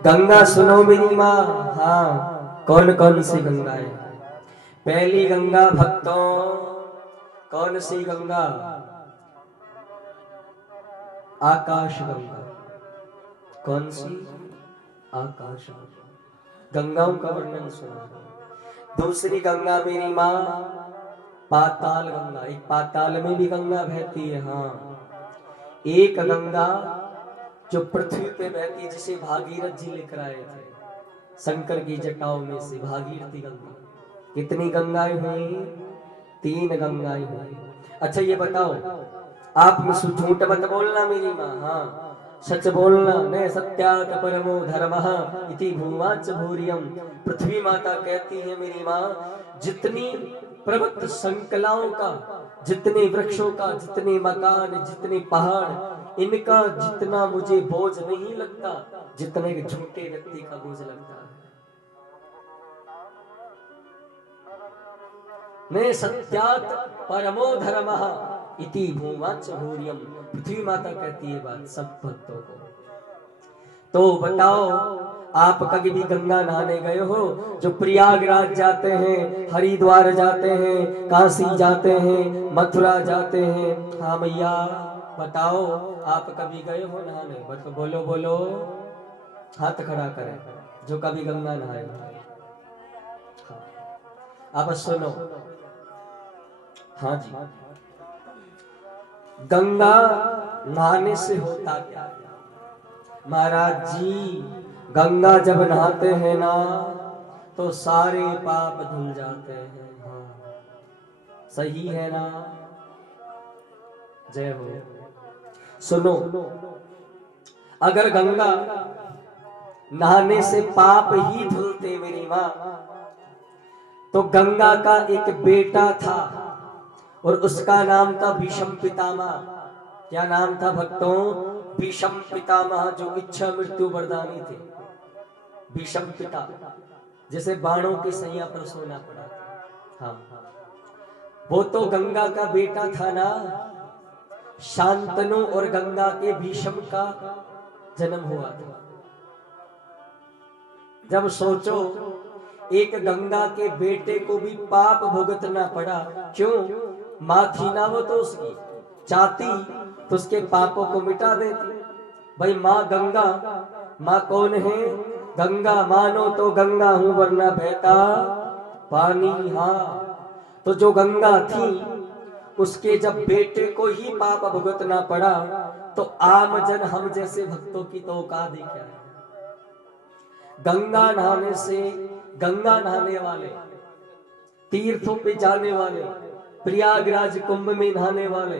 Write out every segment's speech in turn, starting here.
गंगा सुनो मेरी माँ। हाँ, कौन कौन सी गंगा है? पहली गंगा भक्तों, कौन सी गंगा? आकाश गंगा। कौन सी? आकाश गंगा। गंगाओं का वर्णन सुनो। दूसरी गंगा मेरी माँ पाताल गंगा। एक पाताल में भी गंगा बहती है। हाँ, एक गंगा जो पृथ्वी पे बहती, जिसे भागीरथ जी लिख रहे थे शंकर की जटाओं में से, भागीरथी गंगा। कितनी गंगाएं हुई? 3 गंगाएं हुई। अच्छा ये बताओ, आप मुझसे झूठ मत बोलना मेरी माँ। हाँ, सच बोलना। न सत्यात परमो धर्मः इति भूमाच भूरियम। पृथ्वी माता कहती है मेरी माँ, जितनी पर्वत श्रृंखलाओं का, जितने वृक्षों का, जितने मकान, जितने पहाड़, इनका जितना मुझे बोझ नहीं लगता, जितने झूठे व्यक्ति का बोझ लगता है। ने सत्यात परमो धर्मः इति भूमाच भूरियम। पृथ्वी माता कहती है बात सब भक्तों को। तो बताओ, आप कभी भी गंगा नहाने गए हो? जो प्रयागराज जाते हैं, हरिद्वार जाते हैं, काशी जाते हैं, मथुरा जाते हैं। हाँ भैया बताओ, आप कभी गए हो नहाने? बोलो बोलो, हाथ खड़ा करें जो कभी गंगा नहाए। हाँ, अब सुनो। हाँ जी, गंगा नहाने से होता क्या? महाराज जी, गंगा जब नहाते हैं ना तो सारे पाप धुल जाते हैं। हाँ, सही है ना? जय हो। सुनो, अगर गंगा नहाने से पाप ही धुलते मेरी माँ, तो गंगा का एक बेटा था और उसका नाम था भीष्म पितामह। क्या नाम था भक्तों? भीष्म पितामह, जो इच्छा मृत्यु वरदानी थे। भीष्म पिता, जैसे बाणों की सैया पर सोना पड़ा। हाँ, वो तो गंगा का बेटा था ना। शांतनु और गंगा के भीष्म का जन्म हुआ था। जब सोचो, एक गंगा के बेटे को भी पाप भुगतना पड़ा। क्यों? माँ थी ना वो, तो उसकी चाहती तो उसके पापों को मिटा देती। भाई माँ गंगा, माँ कौन है? गंगा मानो तो गंगा हूं, वरना बहता पानी। हाँ, तो जो गंगा थी, उसके जब बेटे को ही पाप भुगतना पड़ा, तो आम जन हम जैसे भक्तों की तो औकात ही क्या है? गंगा नहाने से, गंगा नहाने वाले, तीर्थों पे जाने वाले, प्रयागराज कुंभ में नहाने वाले,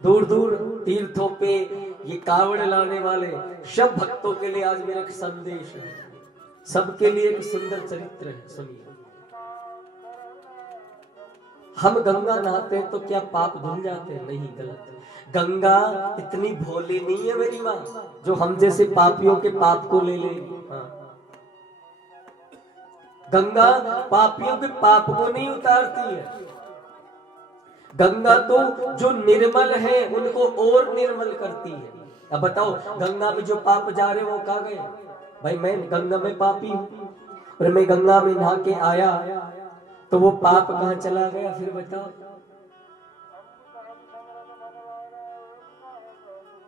दूर दूर तीर्थों पे ये कावड़ लाने वाले सब भक्तों के लिए आज मेरा एक संदेश है। सबके लिए एक सुंदर चरित्र है, सुनिए। हम गंगा नहाते हैं तो क्या पाप धुल जाते हैं? नहीं, गलत। गंगा इतनी भोली नहीं है मेरी माँ जो हम जैसे पापियों के पाप को ले लेगी। हाँ, गंगा पापियों के पाप को नहीं उतारती है। गंगा तो जो निर्मल है उनको और निर्मल करती है। अब बताओ, गंगा में जो पाप जा रहे वो कहाँ गए? भाई मैं गंगा में पापी हूं और मैं गंगा में नहा के आया, तो वो पाप कहाँ चला गया? फिर बताओ।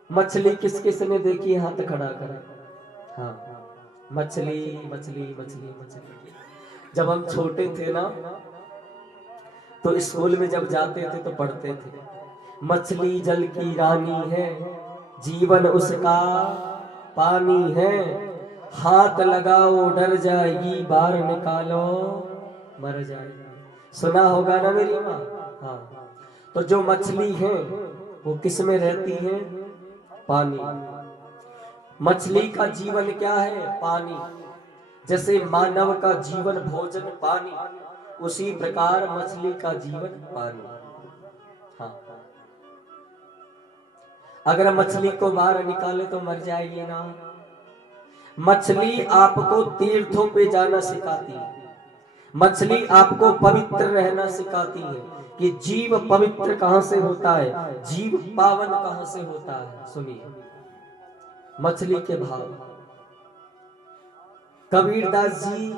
मछली किस किस ने देखी? हाथ खड़ा करे। हाँ, मछली मछली मछली मछली। जब हम छोटे थे ना, तो स्कूल में जब जाते थे तो पढ़ते थे, मछली जल की रानी है, जीवन उसका पानी है, हाथ लगाओ डर जाएगी, बाहर निकालो मर जाएगी। सुना होगा ना मेरी माँ? हाँ, तो जो मछली है वो किस में रहती है? पानी। मछली का जीवन क्या है? पानी। जैसे मानव का जीवन भोजन पानी, उसी प्रकार मछली का जीवन पानी। हाँ, अगर मछली को बाहर निकाले तो मर जाएगी ना। मछली आपको तीर्थों पे जाना सिखाती है। मछली आपको पवित्र रहना सिखाती है कि जीव पवित्र कहां से होता है, जीव पावन कहां से होता है। सुनिए मछली के भाव। कबीरदास जी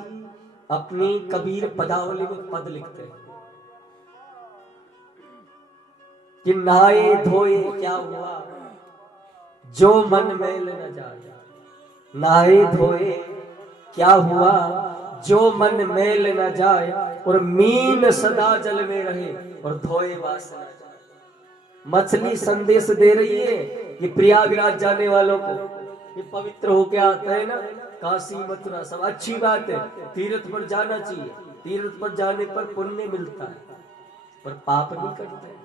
अपनी कबीर पदावली में पद लिखते हैं कि नहाए धोए क्या हुआ जो मन मैल न जाए। नहाए धोए क्या हुआ जो मन मैल न जाए, और मीन सदा जल में रहे और धोए वास न जाए। मछली संदेश दे रही है कि प्रयागराज जाने वालों को, ये पवित्र होके आते हैं ना, काशी मथुरा सब अच्छी बात है, तीर्थ पर जाना चाहिए, तीर्थ पर जाने पर पुण्य मिलता है, पर पाप नहीं करते।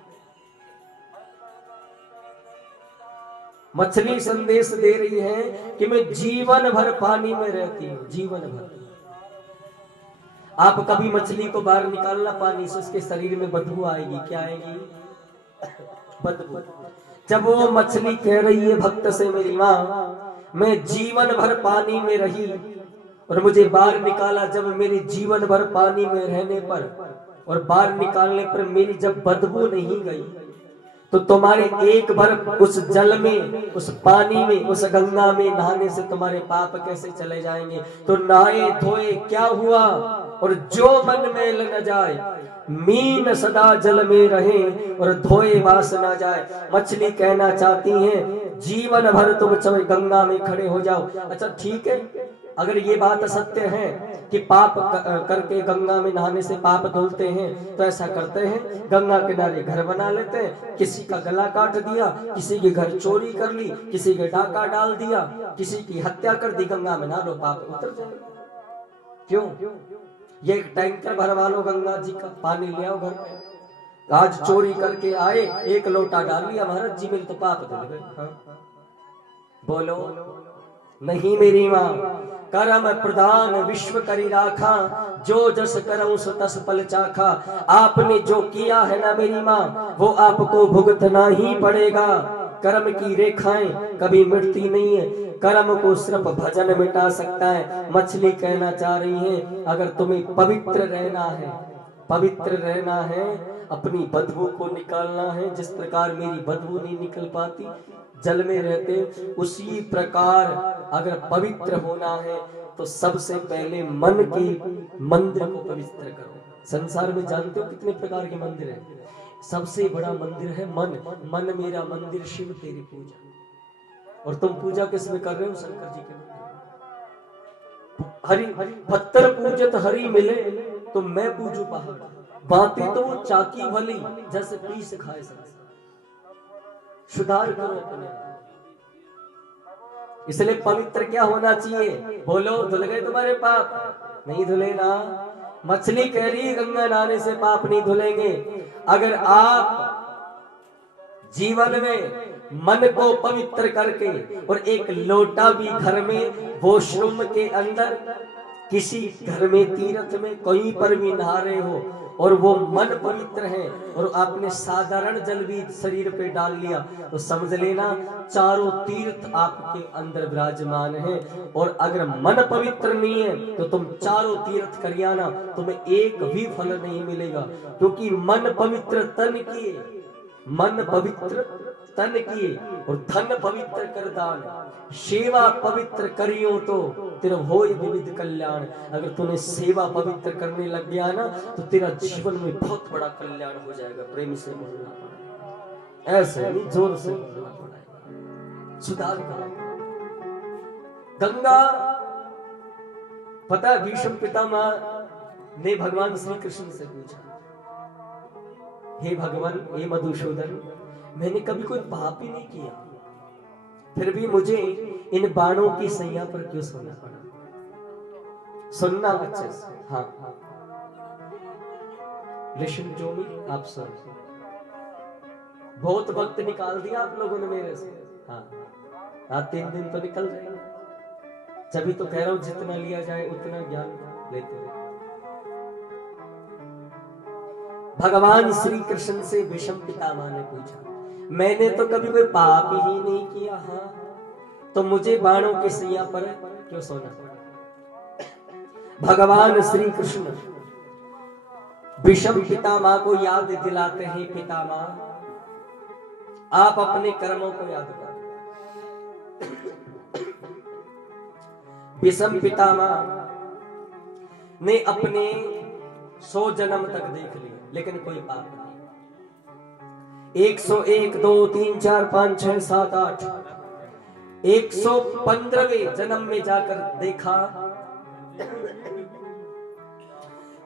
मछली संदेश दे रही है कि मैं जीवन भर पानी में रहती हूं, जीवन भर। आप कभी मछली को बाहर निकालना पानी से, उसके शरीर में बदबू आएगी। क्या आएगी? बदबू। जब वो मछली कह रही है भक्त से, मेरी माँ मैं जीवन भर पानी में रही और मुझे बाहर निकाला, जब मेरे जीवन भर पानी में रहने पर और बाहर निकालने पर मेरी जब बदबू नहीं गई, तो तुम्हारे एक बार उस जल में, उस पानी में, उस गंगा में नहाने से तुम्हारे पाप कैसे चले जाएंगे? तो नहाए धोए क्या हुआ, और जो मन मैल न जाए, मीन सदा जल में रहे और धोए वास न जाए। मछली कहना चाहती है जीवन भर तुम चाहे गंगा में खड़े हो जाओ। अच्छा ठीक है, अगर ये बात सत्य है कि पाप करके गंगा में नहाने से पाप धुलते हैं, तो ऐसा करते हैं, गंगा किनारे घर बना लेते हैं, किसी का गला काट दिया, किसी के घर चोरी कर ली, किसी के डाका डाल दिया, किसी की हत्या कर दी, गंगा में नहा लो, पाप उतर जाए। क्यों? ये एक टैंकर भरवा लो गंगा जी का, पानी ले आओ घर पे। आज चोरी करके आए, एक लोटा डाल लिया, महाराज जी मेरे तो पाप धुल गए। हाँ? बोलो नहीं मेरी माँ, करम प्रदान विश्व करी राखा, जो जस करऊं सो तस पल चाखा। आपने जो किया है ना मेरी माँ, वो आपको भुगतना ही पड़ेगा। कर्म की रेखाएं कभी मिटती नहीं है, कर्म को सिर्फ भजन मिटा सकता है। मछली कहना चाह रही है अगर तुम्हें पवित्र रहना है, पवित्र रहना है, अपनी बदबू को निकालना है, जिस प्रकार मेरी बदबू नहीं निकल पाती जल में रहते, उसी प्रकार अगर पवित्र होना है तो सबसे पहले मन के मंदिर को पवित्र करो। संसार में जानते हो कितने प्रकार के मंदिर हैं? सबसे बड़ा मंदिर है मन। मन मेरा मंदिर शिव तेरी पूजा। और तुम पूजा किस में कर रहे हो? शंकर जी के मंदिर। हरि पत्थर पूजत हरि मिले, तो मैं पूजू पहाड़। बातें तो वो चाकी भली जैसे पीस खाए संसार। सुधार करो अपने, इसलिए पवित्र क्या होना चाहिए? बोलो धुल गए तुम्हारे पाप? नहीं धुले ना। मछली कह रही गंगा नहाने से पाप नहीं धुलेंगे। अगर आप जीवन में मन को पवित्र करके और एक लोटा भी घर में वॉशरूम के अंदर, किसी घर में, तीर्थ में, कहीं पर भी नहा रहे हो और वो मन पवित्र है और आपने साधारण जल भी शरीर पे डाल लिया, तो समझ लेना चारों तीर्थ आपके अंदर विराजमान है। और अगर मन पवित्र नहीं है तो तुम चारों तीर्थ कर आना, तुम्हें एक भी फल नहीं मिलेगा। क्योंकि मन पवित्र तन किए, मन पवित्र तन किए और धन पवित्र कर दान, सेवा पवित्र करियो तो तेरा होय विविध कल्याण। अगर तूने सेवा पवित्र करने लग गया ना, तो तेरा जीवन में बहुत बड़ा कल्याण हो जाएगा। प्रेम से बोलना पड़ेगा, ऐसे नहीं जोर से बोलना पड़ेगा। सुधार करो। गंगा, पता है भीष्म पितामह ने भगवान श्री कृष्ण से पूछा, हे भगवान, हे मधुसूदन, मैंने कभी कोई पाप ही नहीं किया, फिर भी मुझे इन बाणों की सैया पर क्यों सोना पड़ा? सुनना अच्छे से। हाँ, लिसन टू मी, आप सुन। बहुत वक्त निकाल दिया आप लोगों ने मेरे से। हाँ, 3 दिन तो निकल जाएंगे। जब तो कह रहा हूं जितना लिया जाए उतना ज्ञान लेते रहे। भगवान श्री कृष्ण से भीष्म पितामह ने पूछा, मैंने तो कभी कोई पाप ही नहीं किया, हाँ, तो मुझे बाणों की सैया पर क्यों सोना पड़ा? भगवान श्री कृष्ण भीष्म पितामह को याद दिलाते हैं, पितामह आप अपने कर्मों को याद करो। भीष्म पितामह ने अपने 100 जन्म तक देख लिए, लेकिन कोई पाप नहीं। 101, 2, 3, 4, 5, 6, 7, 8, 115वें जन्म में जाकर देखा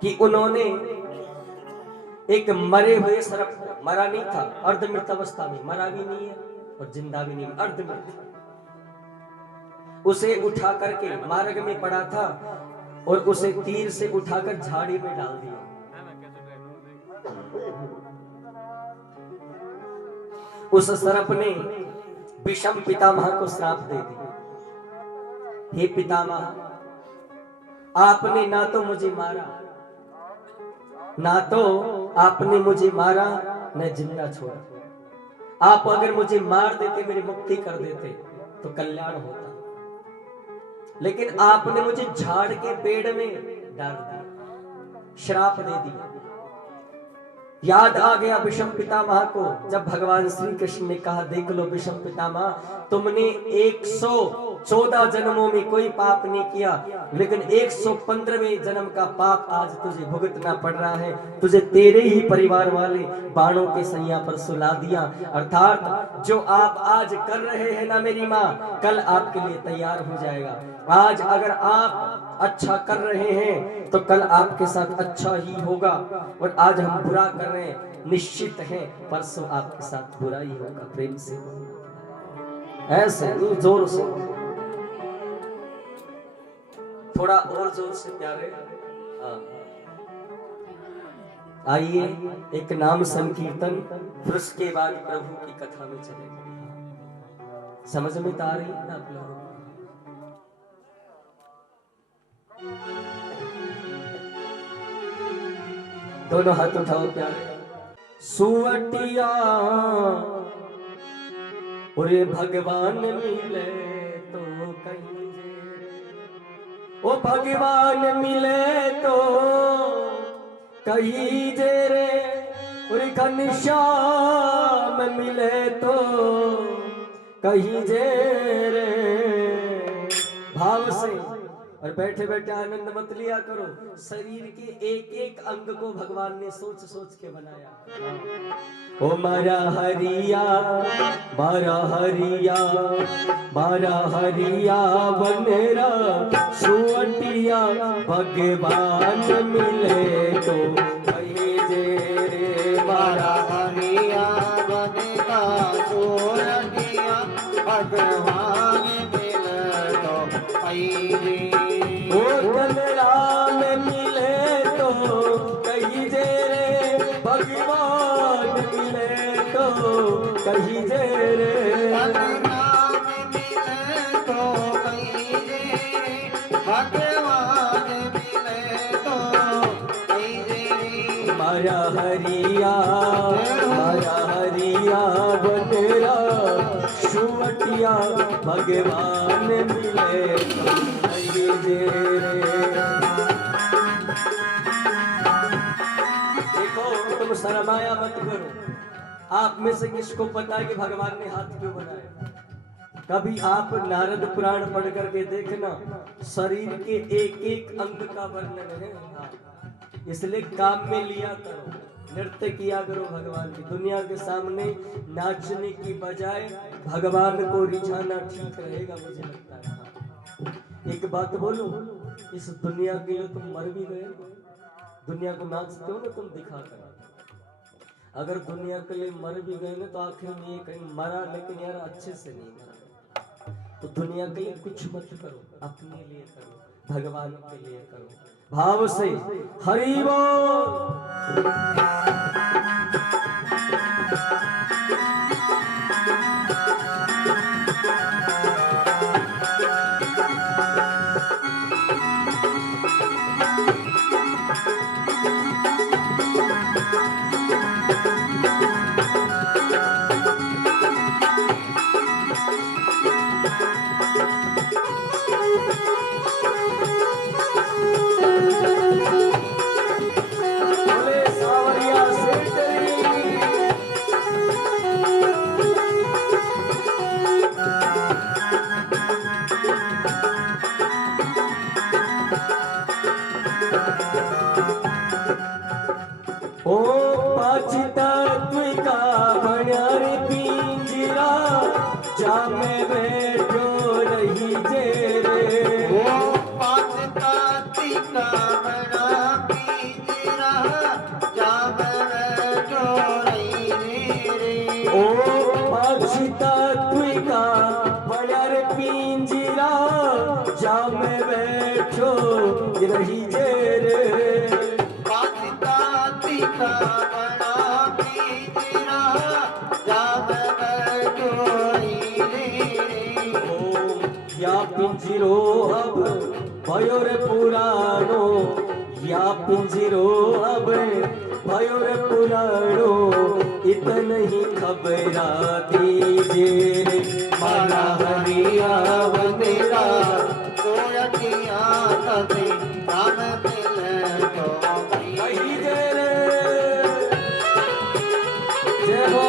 कि उन्होंने एक मरे हुए सर्प, मरा नहीं था, अर्धमृत अवस्था में, मरा भी नहीं है और जिंदा भी नहीं, अर्धमृत, उसे उठा करके मार्ग में पड़ा था और उसे तीर से उठाकर झाड़ी में डाल दिया। उस सर्प ने विषम पितामह को श्राप दे दिया, हे पितामह, आपने ना तो मुझे मारा, ना तो आपने मुझे मारा, न जिंदा छोड़ा। आप अगर मुझे मार देते, मेरी मुक्ति कर देते तो कल्याण होता, लेकिन आपने मुझे झाड़ के पेड़ में डाल दिया, श्राप दे दिया। याद आ गया विषम पितामह को, जब भगवान श्री कृष्ण ने कहा, देख लो विषम पितामह, तुमने 114 जन्मों में कोई पाप नहीं किया, लेकिन 115वें जन्म का पाप आज तुझे भुगतना पड़ रहा है। तुझे तेरे ही परिवार वाले बाणों के सैया पर सुला दिया। अर्थात जो आप आज कर रहे हैं ना मेरी माँ, कल आपके लिए तैयार हो जाएगा। आज अगर आप अच्छा कर रहे हैं तो कल आपके साथ अच्छा ही होगा, और आज हम बुरा कर रहे हैं, निश्चित है परसों आपके साथ बुरा ही होगा। प्रेम से ऐसे जोर से, थोड़ा और जोर से प्यारे। आइए एक नाम संकीर्तन, फिर उसके बाद प्रभु की कथा में चलेंगे। समझ में तो आ रही है ना आप लोगों को? दोनों हाथ उठाओ प्यारे। सुवटिया ओरे भगवान मिले तो कहीं, ओ भगवान मिले तो कहीं जे रे, और घनश्याम मिले तो कहीं जे रे। भाव से और बैठे बैठे आनंद मत लिया करो। शरीर के एक एक अंग को भगवान ने सोच सोच के बनाया। ओ मारा हरिया, मारा हरिया, मारा हरिया बनेरा, सुअटिया भगवान मिले तो कहीं जे रे। मारा हरिया बनेरा, सुअटिया भगवान मिले तो कहीं जे। राम मिले तो कहीं जे रे, भगवान मिले तो कहीं जे रे। राम मिले तो कहीं जे रे, भगवान मिले तो कहीं जे रे। माया हरिया, माया हरिया बनेरा, सुअटिया भगवान मिले तो कहीं जे रे। तुम शर्माया मत करो। आप में से किसको पता है कि भगवान ने हाथ क्यों बनाया? कभी आप नारद पुराण पढ़ करके देखना, शरीर के एक एक अंग का वर्णन है। इसलिए काम में लिया करो, नृत्य किया करो भगवान की। दुनिया के सामने नाचने की बजाय भगवान को रिझाना ठीक रहेगा, मुझे लगता है। एक बात बोलो, इस दुनिया के लिए तुम मर भी गए, दुनिया को नाचते हो ना तुम दिखा कर। अगर दुनिया के लिए मर भी गए ना तो आखिर में ये कहीं मरा, लेकिन यार अच्छे से नहीं मरा। तो दुनिया के लिए कुछ मत करो, अपने लिए करो, भगवान के लिए करो। भाव से हरि बोल। बोले सावरिया सेठ ओ पाचिता त्विका भण्यार पिंजरा जा में बैठो रही जे रे। ओ पाचिता त्विका भण्यार पिंजरा जा में बैठो रही रे। ओ पाचिता त्विका भण्यार पिंजरा जा में बैठो रही जे रे। या पिंजरो अब भयो रे पुरानो, या पिंजरो अब भयो रे पुरानो, इतन ही खबरा दीजिए माला हरिया वंदेरा सोयटिया तते राम मिले तो कही जय रे जय हो।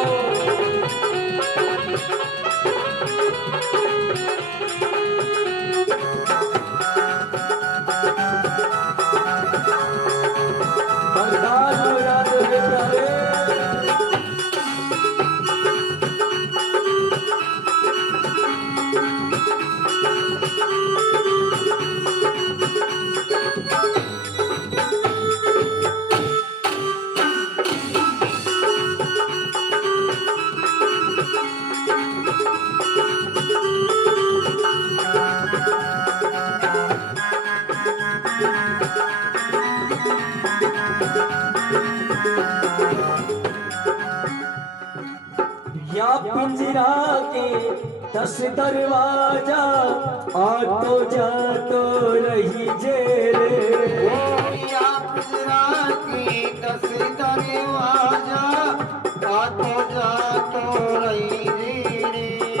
या पिंजरा के 10 दरवाजा आतो जातो रही जे रे। या पिंजरा की 10 दरवाजा आतो जातो रही रे।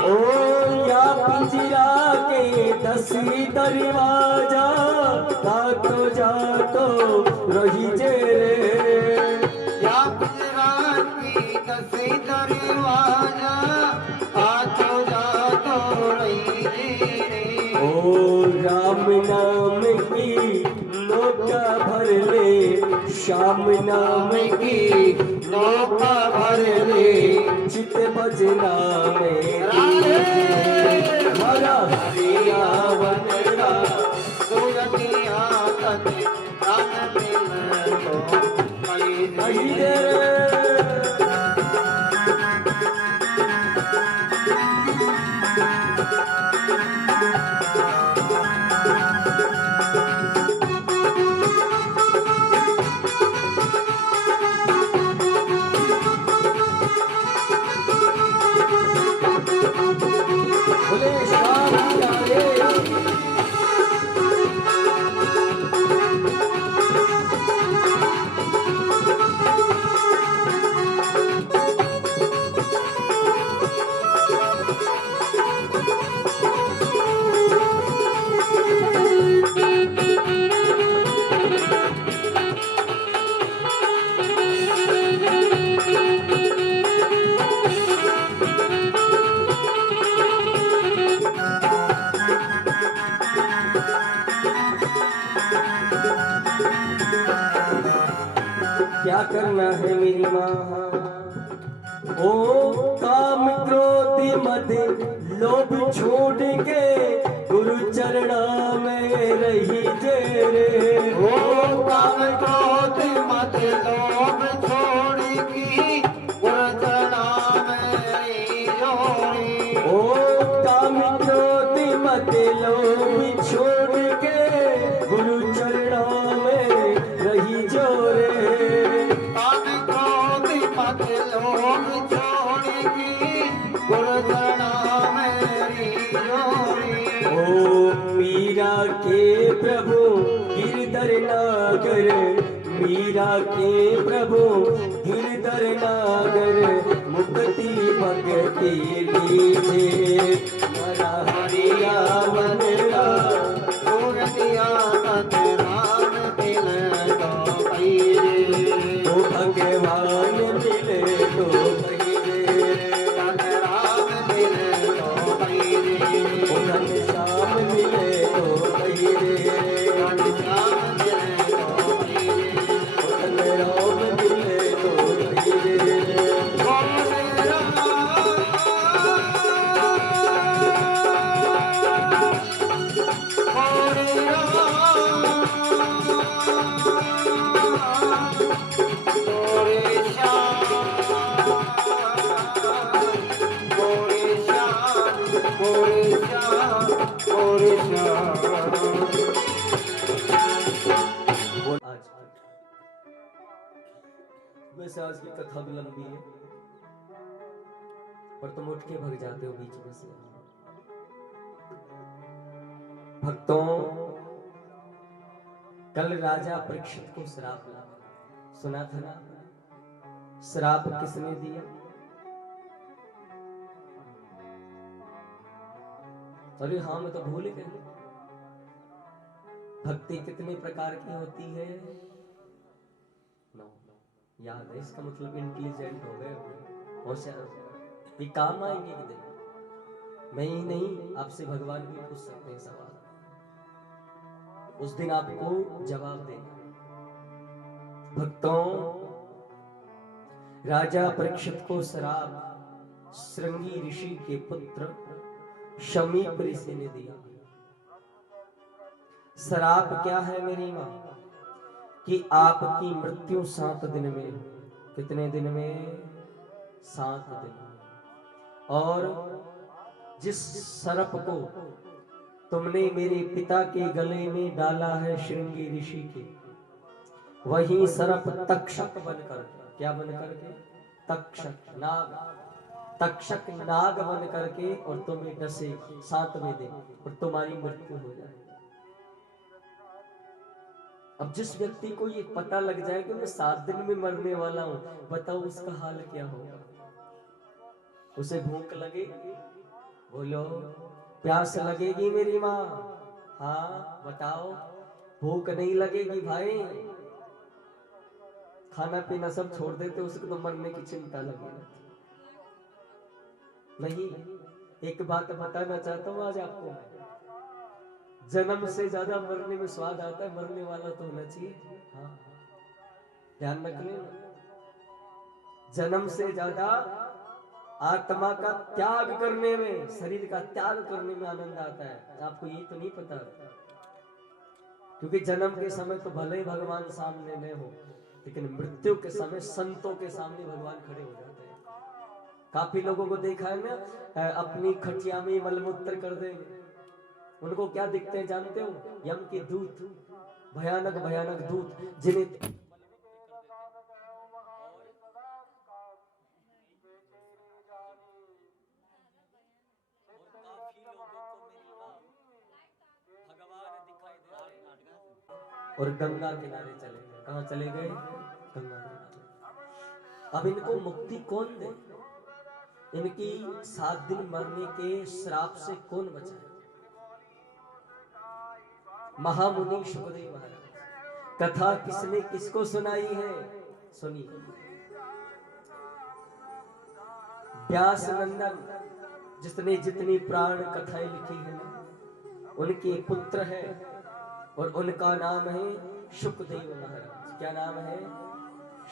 ओ या पिंजरा के 10 दरवाजा आतो जातो रही जे रे। या पिंजरा की 10 दरवाजा आतो जातो रही रे। ओ राम नाम की नौका भर ले, श्याम नाम की नौका भर ले, चित भजना में हरा हरिया वनरा सोयटिया तते राम मिले तो कही दे रे। बोले श्याम प्यारे क्या करना है मेरी माँ। ओ काम क्रोध मद लोभ छोड़ के गुरु चरणा में रही जे रे। ओ काम क्रोध मत लोभ छोड़ की गुरचरणा में जोड़ी। ओ काम क्रोध मत लोभ छोड़ के गुरु चरणा में रही जो रे। काम क्रोध मत लोभ छोड़ की गुरचरणा में जोड़ी। ओ मीरा के प्रभु गिरधर नागर, मीरा के प्रभु गिरधर नागर, मुक्ति भक्ति लीजे हरा हरिया वनरा सोयटिया तते राम मिले तो रे। ओ भगवान मिले तो कही रे। राम मिले तो रे। ओ घनश्याम मिले तो कही रे। श्याम मिले तो वैसे आज की कथा भी लंबी है, पर तुम उठ के भग जाते हो बीच में से। भक्तों, कल राजा परीक्षित को श्राप लगा, सुना था ना? श्राप किसने दिया? अरे हाँ, मैं तो भूल गया। भक्ति कितने प्रकार की होती है? नो, याद है। इसका मतलब इंटेलिजेंट हो गए, होशियार हो गए, ये काम आएंगे कि दिन। मैं ही नहीं, आपसे भगवान भी पूछ सकते हैं सवाल, उस दिन आपको जवाब देना। भक्तों, राजा परीक्षित को श्राप श्रृंगी ऋषि के पुत्र शमीप ऋषि ने दिया। श्राप क्या है मेरी मां? कि आपकी मृत्यु 7 दिन में। कितने दिन में? 7 दिन में। और जिस सर्प को तुमने मेरे पिता के गले में डाला है श्रृंगी ऋषि के, वही सर्प तक्षक बनकर, क्या बनकर के? तक्षक नाग, तक्षक नाग बन करके और तुम्हें डसे 7वें दिन और तुम्हारी मृत्यु हो जाए। अब जिस व्यक्ति को ये पता लग जाए कि मैं 7 दिन में मरने वाला हूं, बताओ उसका हाल क्या होगा? उसे भूख लगेगी? बोलो। प्यास लगेगी मेरी माँ? हाँ बताओ। भूख नहीं लगेगी भाई? खाना पीना सब छोड़ देते, उसको तो मरने की चिंता लगी रहती। नहीं, एक बात बताना चाहता हूं आज आपको, जन्म से ज्यादा मरने में स्वाद आता है, मरने वाला तो होना चाहिए। हाँ, ध्यान रख लेना। जन्म से ज्यादा आत्मा का त्याग करने में, शरीर का त्याग करने में आनंद आता है। आपको ये तो नहीं पता, क्योंकि जन्म के समय तो भले ही भगवान सामने न हो, लेकिन मृत्यु के समय संतों के सामने भगवान खड़े हो जाते हैं। काफी लोगों को देखा है ना, अपनी खटिया में मलमूत्र कर देंगे, उनको क्या दिखते हैं जानते हो? यम के दूत, भयानक भयानक दूत, जिन्हें और गंगा किनारे चले गए। कहां चले गए? गंगा किनारे। अब इनको मुक्ति कौन दे? इनकी 7 दिन मरने के श्राप से कौन बचाए? महामुनि शुकदेव महाराज। कथा किसने किसको सुनाई है? सुनिए। व्यास नंदन, जिसने जितनी प्राण कथाएं लिखी हैं, उनके पुत्र है और उनका नाम है शुकदेव महाराज। क्या नाम है?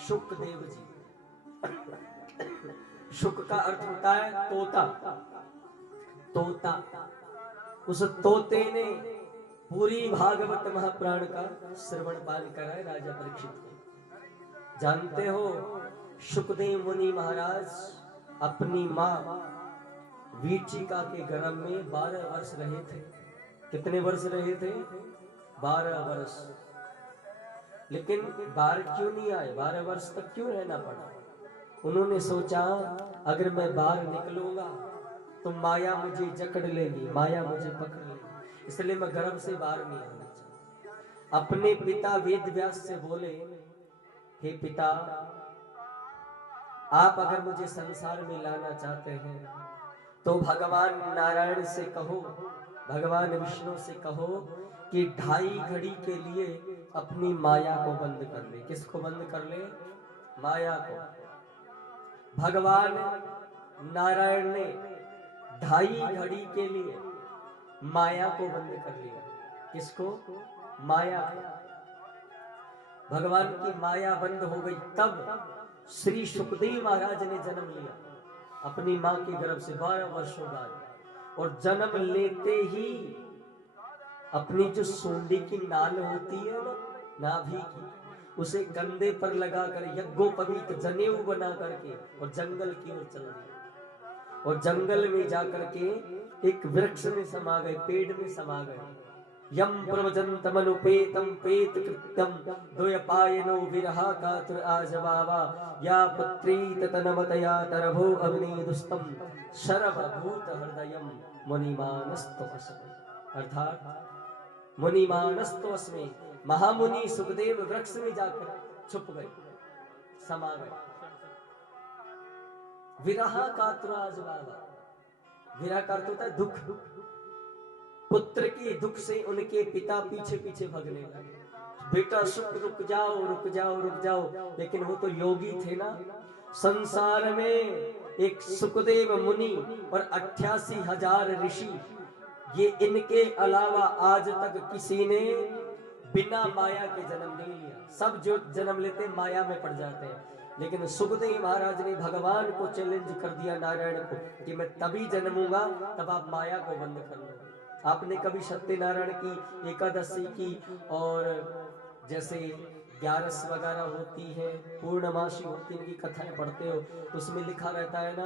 शुकदेव जी। शुक का अर्थ होता है तोता, तोता। उस तोते ने पूरी भागवत महापुराण का श्रवण पान करा है राजा परीक्षित को। जानते हो, शुकदेव मुनि महाराज अपनी मां वीचिका के गर्भ में 12 वर्ष रहे थे। कितने वर्ष रहे थे? 12 वर्ष। लेकिन बाहर क्यों नहीं आए? 12 वर्ष तक क्यों रहना पड़ा? उन्होंने सोचा, अगर मैं बाहर निकलूंगा तो माया मुझे जकड़ लेगी, माया मुझे पकड़ लेगी, इसलिए मैं गर्भ से बाहर नहीं आना चाहता। अपने पिता वेद व्यास से बोले, हे पिता, आप अगर मुझे संसार में लाना चाहते हैं तो भगवान नारायण से कहो, भगवान विष्णु से कहो कि 2.5 घड़ी के लिए अपनी माया को बंद कर ले। किसको बंद कर ले? माया को। भगवान नारायण ने 2.5 घड़ी के लिए माया को बंद कर लिया। किसको? माया को। भगवान की माया बंद हो गई, तब श्री सुखदेव महाराज ने जन्म लिया अपनी मां के गर्भ से 12 वर्षों बाद। और जन्म लेते ही अपनी जो सूंडी की नाल होती है ना, नाभि की, उसे कंधे पर लगाकर यज्ञोपवीत जनेऊ बना करके और जंगल की ओर चल दिया। और जंगल में जाकर के एक वृक्ष में समा गए, पेड़ में समा गए। यम प्रवजन्तमनुपेतं पेत कृत्यं द्वयपायनो विरहा कातुर आजवावा या पुत्रीत तनमतया तरभो अग्निदुस्तं शरभूत हृदयं मुनिमानस्तवस्मि। अर्थात मुनिमानस्तवस्मि, महामुनि सुखदेव वृक्ष में जाकर छुप गए, समा गए। विरहा कातुर आजवावा, विरह का अर्थ होता है दुख। पुत्र के दुख से उनके पिता पीछे पीछे भगने लगे, बेटा सुख रुक जाओ रुक जाओ रुक जाओ। लेकिन वो तो योगी थे ना। संसार में एक सुखदेव मुनि और 88,000 ऋषि, ये इनके अलावा आज तक किसी ने बिना माया के जन्म नहीं लिया। सब जो जन्म लेते माया में पड़ जाते हैं, लेकिन सुखदेव महाराज ने भगवान को चैलेंज कर दिया, नारायण को, कि मैं तभी जन्मूंगा तब आप माया को बंद कर लो। आपने कभी सत्यनारायण की एकादशी की और जैसे 11 वगैरह होती है, पूर्णमासी होती है, इनकी कथाएं पढ़ते हो तो उसमें लिखा रहता है ना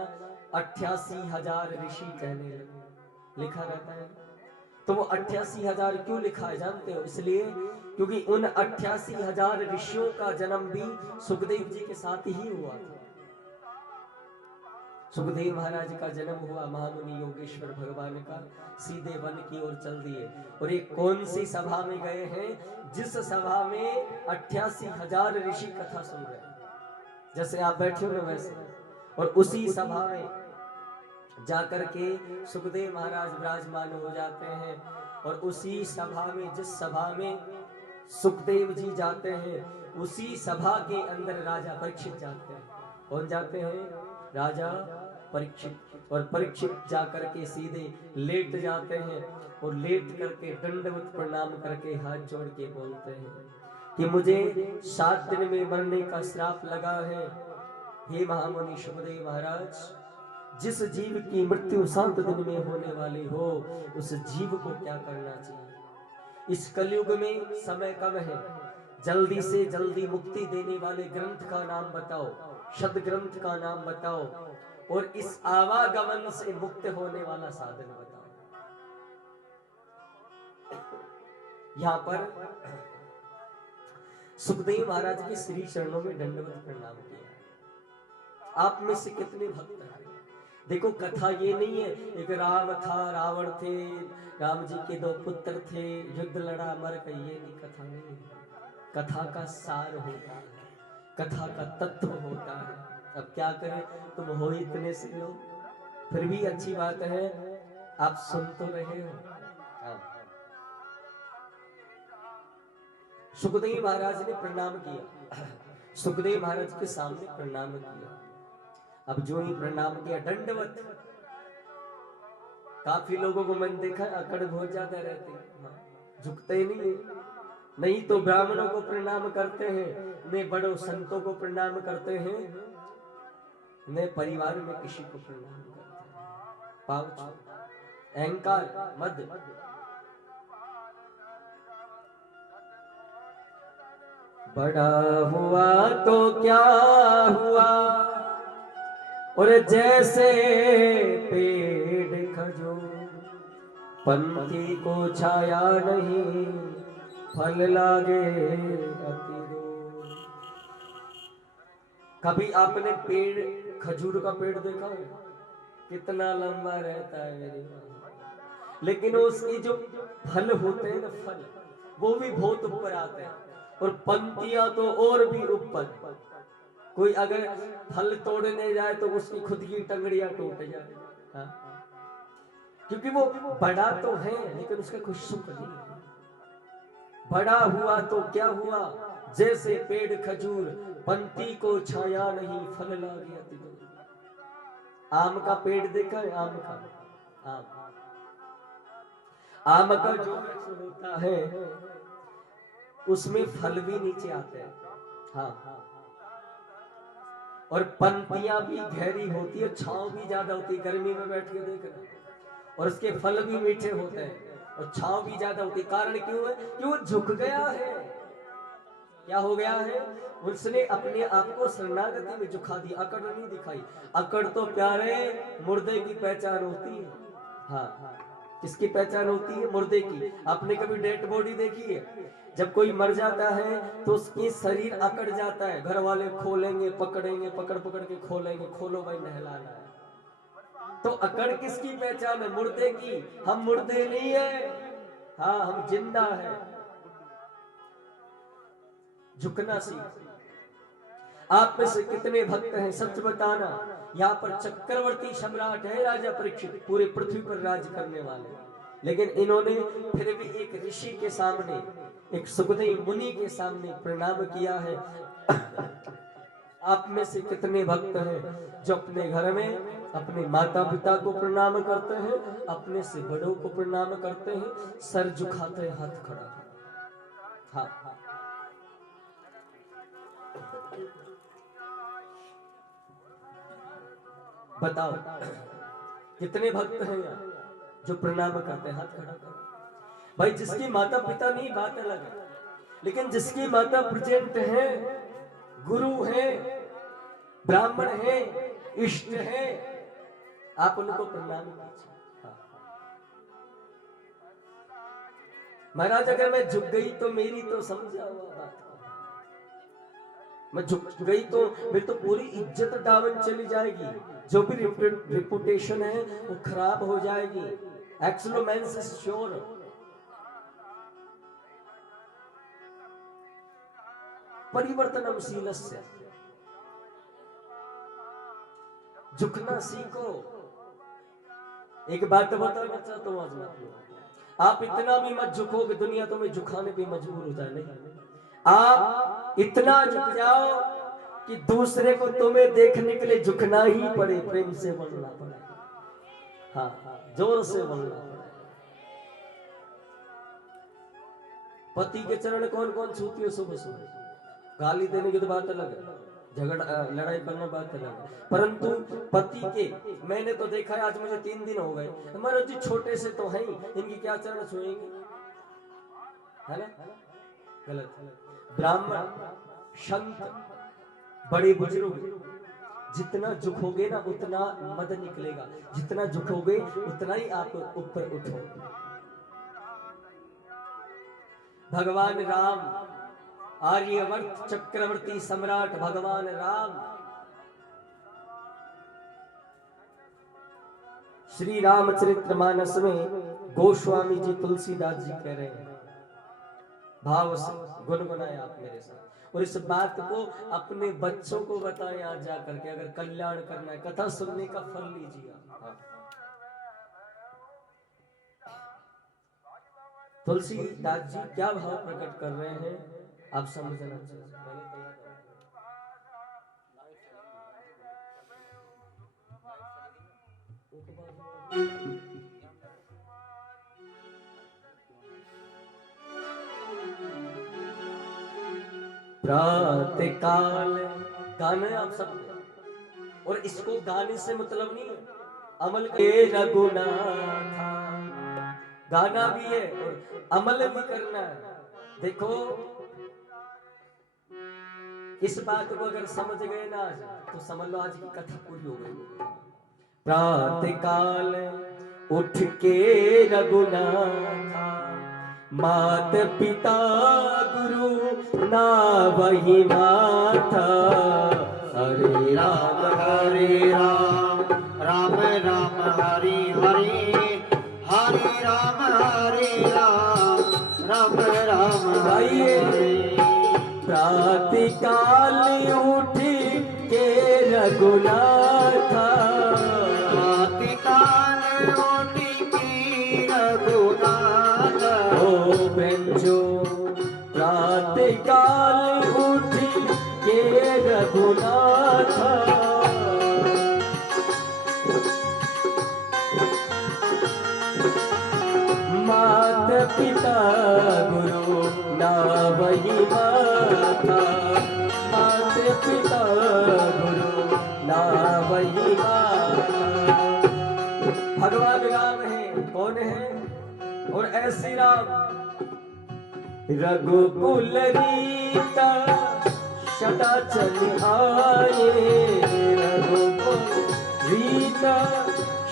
88,000 ऋषि कहने लगे, लिखा रहता है। तो वो 88,000 क्यों लिखा है जानते हो? इसलिए क्योंकि उन 88,000 ऋषियों का जन्म भी सुखदेव जी के साथ ही हुआ था। सुखदेव महाराज का जन्म हुआ, महामुनि योगेश्वर भगवान का, सीधे वन की ओर चल दिए। और ये कौन सी सभा में गए हैं? जिस सभा में 88,000 ऋषि कथा सुन रहे हैं, जैसे आप बैठे हो वैसे। और उसी सभा में जाकर के सुखदेव महाराज विराजमान हो जाते हैं। और उसी सभा में, जिस सभा में सुखदेव जी जाते हैं, उसी सभा के अंदर राजा परीक्षित जाते हैं। कौन जाते हैं? राजा परीक्षित। और परीक्षित जाकर के सीधे लेट जाते हैं और लेट करके दंडवत प्रणाम करके हाथ जोड़ के बोलते हैं कि मुझे 7 दिन में मरने का श्राप लगा है। हे महामुनि सुखदेव महाराज, जिस जीव की मृत्यु 7 दिन में होने वाली हो, उस जीव को क्या करना चाहिए? इस कलयुग में समय कम है, जल्दी से जल्दी मुक्ति देने वाले ग्रंथ का नाम बताओ, शब्द ग्रंथ का नाम बताओ, और इस आवागमन से मुक्त होने वाला साधन बताओ। यहाँ पर सुखदेव महाराज के श्री चरणों में दंडवत प्रणाम किया। आप में से कितने भक्त हैं? देखो, कथा ये नहीं है एक राम था, रावण थे, राम जी के 2 पुत्र थे, युद्ध लड़ा मर गए, ये नहीं, कथा नहीं है। कथा का सार होता है, कथा का तत्व होता है। अब क्या करें, तुम हो इतने से लोग, फिर भी अच्छी बात है आप सुन तो रहे हो। सुखदेव महाराज ने प्रणाम किया, सुखदेव महाराज के सामने प्रणाम किया। अब जो ही प्रणाम किया, दंडवत। काफी लोगों को मैंने देखा अकड़ बहुत ज्यादा रहते हैं, झुकते ही नहीं है। नहीं तो ब्राह्मणों को प्रणाम करते हैं, न बड़ों संतों को प्रणाम करते हैं, न परिवार में किसी को प्रणाम करते हैं। पाँच अहंकार मद। बड़ा हुआ तो क्या हुआ, और जैसे पेड़ खजूर, पंथी को छाया नहीं, फल लागे अति दूर। कभी आपने पेड़, खजूर का पेड़ देखा है? कितना लंबा रहता है मेरी माँ, लेकिन उसकी जो फल होते हैं ना, फल वो भी बहुत ऊपर आते हैं, और पंक्तियां तो और भी ऊपर। कोई अगर फल तोड़ने जाए तो उसकी खुद की टंगड़ियां टूट जाए, हाँ? क्योंकि वो बड़ा तो है लेकिन उसका कुछ सुख नहीं है। बड़ा हुआ तो क्या हुआ, जैसे पेड़ खजूर, पंक्ति को छाया नहीं, फल लागे अति दूर। आम का पेड़ देखा है? आम का, आम का जो वृक्ष होता है उसमें फल भी नीचे आते हैं, हाँ, और पंक्तियां भी गहरी होती है, छांव भी ज्यादा होती है। गर्मी में बैठ के देखना, और उसके फल भी मीठे होते हैं और छांव भी ज्यादा होती है। कारण क्यों है? कि वो झुक गया है। क्या हो गया है? उसने अपने आप को शरणागति में झुका दिया, अकड़ नहीं दिखाई। अकड़ तो प्यारे मुर्दे की पहचान होती है, हाँ। किसकी पहचान होती है? मुर्दे की। आपने कभी डेड बॉडी देखी है? जब कोई मर जाता है तो उसकी शरीर अकड़ जाता है, घर वाले खोलेंगे, पकड़ेंगे, पकड़ पकड़ के खोलेंगे, खोलो भाई नहलाना है। तो अकड़ किसकी पहचान है? मुर्दे की। हम मुर्दे नहीं है, हाँ हम जिंदा है। झुकना सीख। आप में से कितने भक्त हैं सच बताना? यहाँ पर चक्रवर्ती सम्राट है राजा परीक्षित, पूरे पृथ्वी पर राज करने वाले, लेकिन इन्होंने फिर भी एक ऋषि के सामने, एक सुखदेव मुनि के सामने प्रणाम किया है। आप में से कितने भक्त हैं जो अपने घर में अपने माता पिता को प्रणाम करते हैं, अपने से बड़ों को प्रणाम करते हैं, सर झुकाते हैं, हाथ खड़ा? हाँ, बताओ कितने भक्त हैं यहाँ जो प्रणाम करते हैं? हाथ खड़ा करो भाई। जिसकी माता पिता नहीं बात अलग है, लेकिन जिसकी माता प्रेजेंट है, गुरु है, ब्राह्मण है, इष्ट है, आप उनको प्रणाम कीजिए। महाराज अगर मैं झुक गई तो मेरी तो समझा हुआ बात, मैं झुक गई तो मेरी तो पूरी इज्जत डाउन चली जाएगी, जो भी रिपुटेशन है वो खराब हो जाएगी। एक्सलोमेंस इज श्योर। परिवर्तनशीलस्य, झुकना सीखो। एक बात बताना चाहता हूं आज मैं, आप इतना भी मत झुको कि दुनिया तुम्हें झुकाने पे मजबूर हो जाए। नहीं, आप इतना झुक जाओ कि दूसरे को तुम्हें देखने के लिए झुकना ही पड़े, प्रेम से बोलना पड़े, हाँ जोर से बोलना पड़े। पति के चरण कौन कौन छूती है सुबह सुबह? गाली देने की तो बात अलग है, झगड़ा लड़ाई करना बात अलग है, परंतु पति के, मैंने तो देखा है, आज मुझे 3 दिन हो गए, हमारे जी छोटे से तो हैं, इनकी क्या चरण छुएंगे? है ना? गलत। ब्राह्मण, संत, बड़े बुजुर्ग, जितना झुकोगे ना उतना मद निकलेगा, जितना झुकोगे उतना ही आप ऊपर उठोगे। भगवान राम, आर्यवर्त चक्रवर्ती सम्राट भगवान राम, श्री रामचरितमानस में गोस्वामी जी तुलसीदास जी कह रहे हैं, भाव से गुनगुनाए आप मेरे साथ, और इस बात को अपने बच्चों को बताएं आज जाकर के, अगर कल्याण करना है, कथा सुनने का फल लीजिए। तुलसीदास जी क्या भाव प्रकट कर रहे हैं आप समझना चाहिए। प्रातः काल गाना है आप सब, और इसको गाने से मतलब नहीं, अमल के रघुनाथ, गाना भी है और अमल भी करना है। देखो इस बात को अगर समझ गए ना तो समझ लो आज की कथा पूरी हो गई। प्रातः काल उठ के रघुनाथ, मात पिता गुरु ना वही माथा, हरे राम हरे राम, राम राम हरि हरि, हरे राम हरे राम, राम राम हरे हरे। प्रातः काल उठ के रघुनाथ, प्रातः काल उठ के रघुनाथ, ओ बंजो प्रातः काल उठ के रघुनाथ, मात पिता गुरु ना वही माता, मात पिता गुरु ना वही माता। भगवान राम है, कौन है? और ऐसी राम रघुकुल रीता सदा चल आए, रघुकुल रीता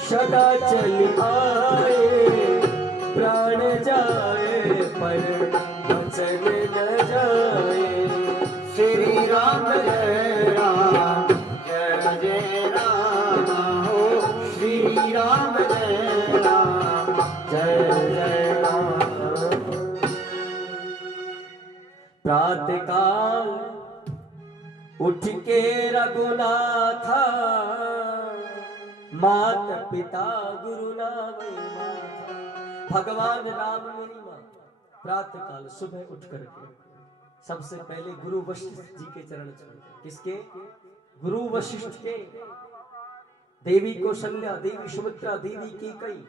सदा चल आए, वचन न जाए। श्री राम जय राम जय जय राम हो। श्री राम जय राम जय जय राम। प्रातः काल उठ के रघुनाथा, मात पिता गुरु ना वै माथा। भगवान राम मेरी माँ प्रातः काल सुबह उठ करके सबसे पहले गुरु वशिष्ठ जी के चरण छूते। किसके? गुरु वशिष्ठ के। देवी कौशल्या, देवी सुमित्रा, देवी कैकेयी,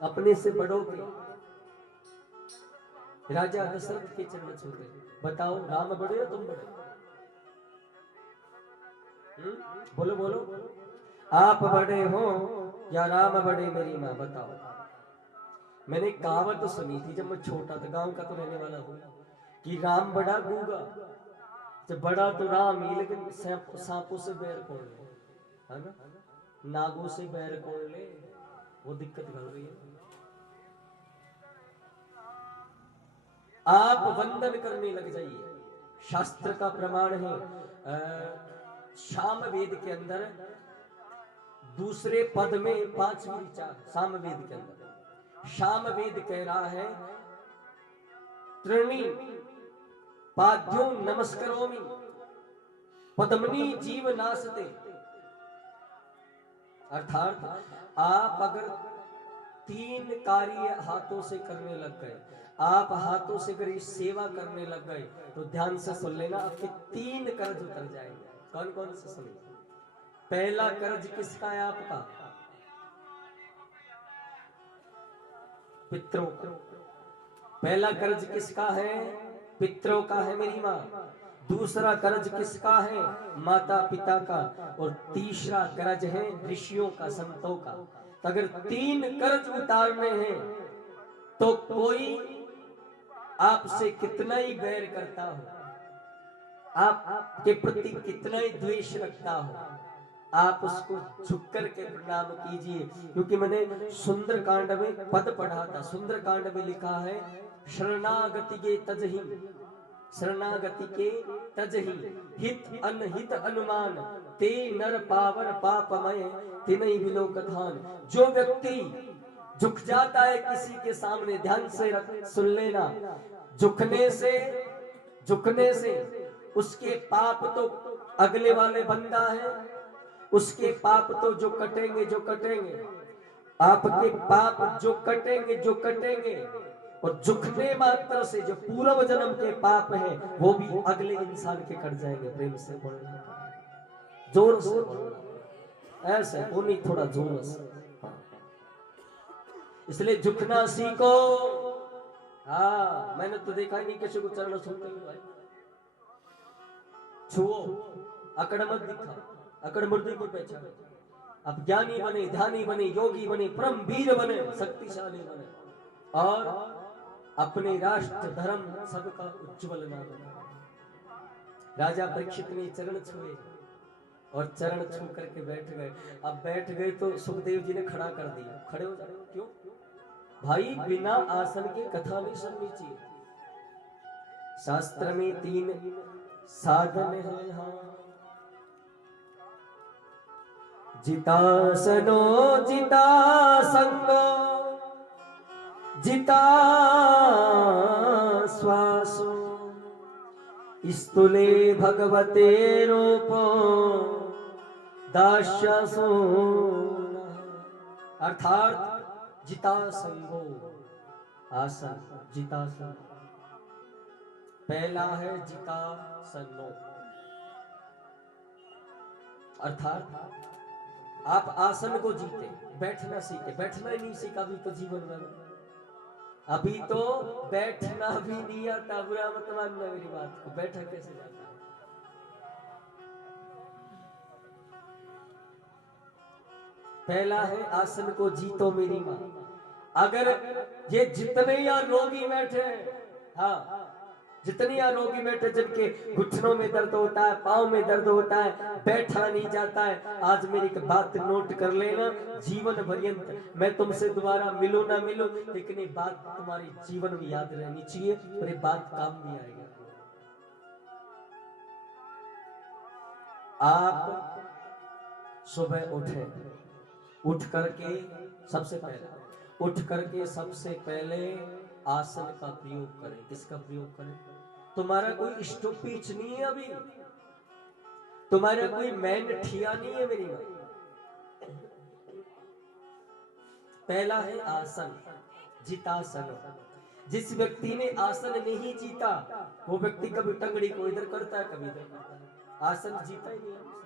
अपने से बड़ों के, राजा दशरथ के चरण छूते। बताओ राम बड़े हो तुम बड़े? बोलो बोलो, आप बड़े हो या राम बड़े मेरी माँ? बताओ। मैंने कहावत तो सुनी थी जब मैं छोटा था, गांव का तो रहने वाला हूँ, कि राम बड़ा गूंगा। जब बड़ा तो राम ही, लेकिन सांपों से बैर कौन ले, है ना? नागों से बैर कौन ले, वो दिक्कत कर रही है। आप वंदन करने लग जाइए। शास्त्र का प्रमाण है, साम वेद के अंदर दूसरे पद में 5वीं विचार। साम वेद के अंदर साम वेद कह रहा है, त्रिणी पाद्यो नमस्करोमि पद्मनी जीव नासते। अर्थात आप अगर 3 कार्य हाथों से करने लग गए, आप हाथों से अगर सेवा करने लग गए, तो ध्यान से सुन लेना, आपके 3 कर्ज उतर जाएंगे। कौन कौन से सुनिए? पहला कर्ज किसका है? आपका पितरों का। पहला कर्ज किसका है? पितरों का है मेरी माँ। दूसरा कर्ज किसका है? माता पिता का। और तीसरा कर्ज है ऋषियों का, संतों का। तो अगर 3 कर्ज उतारने हैं तो कोई आपसे कितना ही बैर करता हो, आपके प्रति कितना ही द्वेष रखता हो, आप उसको झुक करके प्रणाम कीजिए। क्योंकि मैंने सुंदर कांड में पद पढ़ा था। सुंदर कांड में लिखा है, शरणागति के तजहि, शरणागति के तजहि हित अनहित अनुमान, ते नर पावर पापमय तिनहि विलोकधान। जो व्यक्ति झुक जाता है किसी के सामने, ध्यान से सुन लेना, झुकने से उसके पाप तो अगले वाले बंदा है, उसके पाप तो जो कटेंगे, आपके पाप जो कटेंगे, और झुकने मात्र से जो पूर्व जन्म के पाप है वो भी अगले इंसान के कट जाएंगे। प्रेम से बोलना, जोर से बोलना, ऐसे बोली थोड़ा जोर से। इसलिए झुकना सीखो। हाँ, मैंने तो देखा ही नहीं किसी को चरण छूते हुए। भाई छुओ, अकड़ मत दिखा, अकड़ मुर्दे को पहचान। अब ज्ञानी बने, ध्यानी बने, योगी बने, परम वीर बने, शक्तिशाली बने, और अपने राष्ट्र धर्म सबका उज्जवल नाम बने। राजा परीक्षित ने चरण छुए और चरण छू करके बैठ गए। अब बैठ गए तो सुखदेव जी ने खड़ा कर दिया। खड़े हो जाओ। क्यों भाई? बिना आसन के कथा नहीं सुननी चाहिए। शास्त्र में 3 साधन है। हाँ, जितासनो जितासंगो जिता श्वासो स्तुले भगवते रूपो दास्यासो। अर्थात जितासंगो आसन, जितासन। पहला है जितासनो, अर्थात आप आसन को जीते, बैठना सीखे। बैठना ही नहीं सीखा अभी तो जीवन में, अभी तो बैठना भी नहीं आता। बुरा मत मानना मेरी बात को, बैठा कैसे जाता है? पहला है आसन को जीतो मेरी माँ। अगर ये जितने यहाँ रोगी बैठे हैं, हाँ, जितने आरोगी बैठे जिनके घुटनों में दर्द होता है, पाँव में दर्द होता है, बैठा नहीं जाता है, आज मेरी एक बात नोट कर लेना, जीवन पर्यंत मैं तुमसे दोबारा मिलूं ना मिलूं, लेकिन ये बात तुम्हारी जीवन में याद रहनी चाहिए और ये बात काम भी आएगा। आप सुबह उठे, उठ करके सबसे पहले आसन का प्रयोग करें। किसका प्रयोग करें? तुम्हारा कोई स्टॉपेज नहीं है अभी, तुम्हारा कोई मैन ठिया नहीं है मेरी मां। पहला है आसन, जितासन। जिस व्यक्ति ने आसन नहीं जीता वो व्यक्ति कभी टंगड़ी को इधर करता है, कभी इधर करता है, आसन जीता ही नहीं है।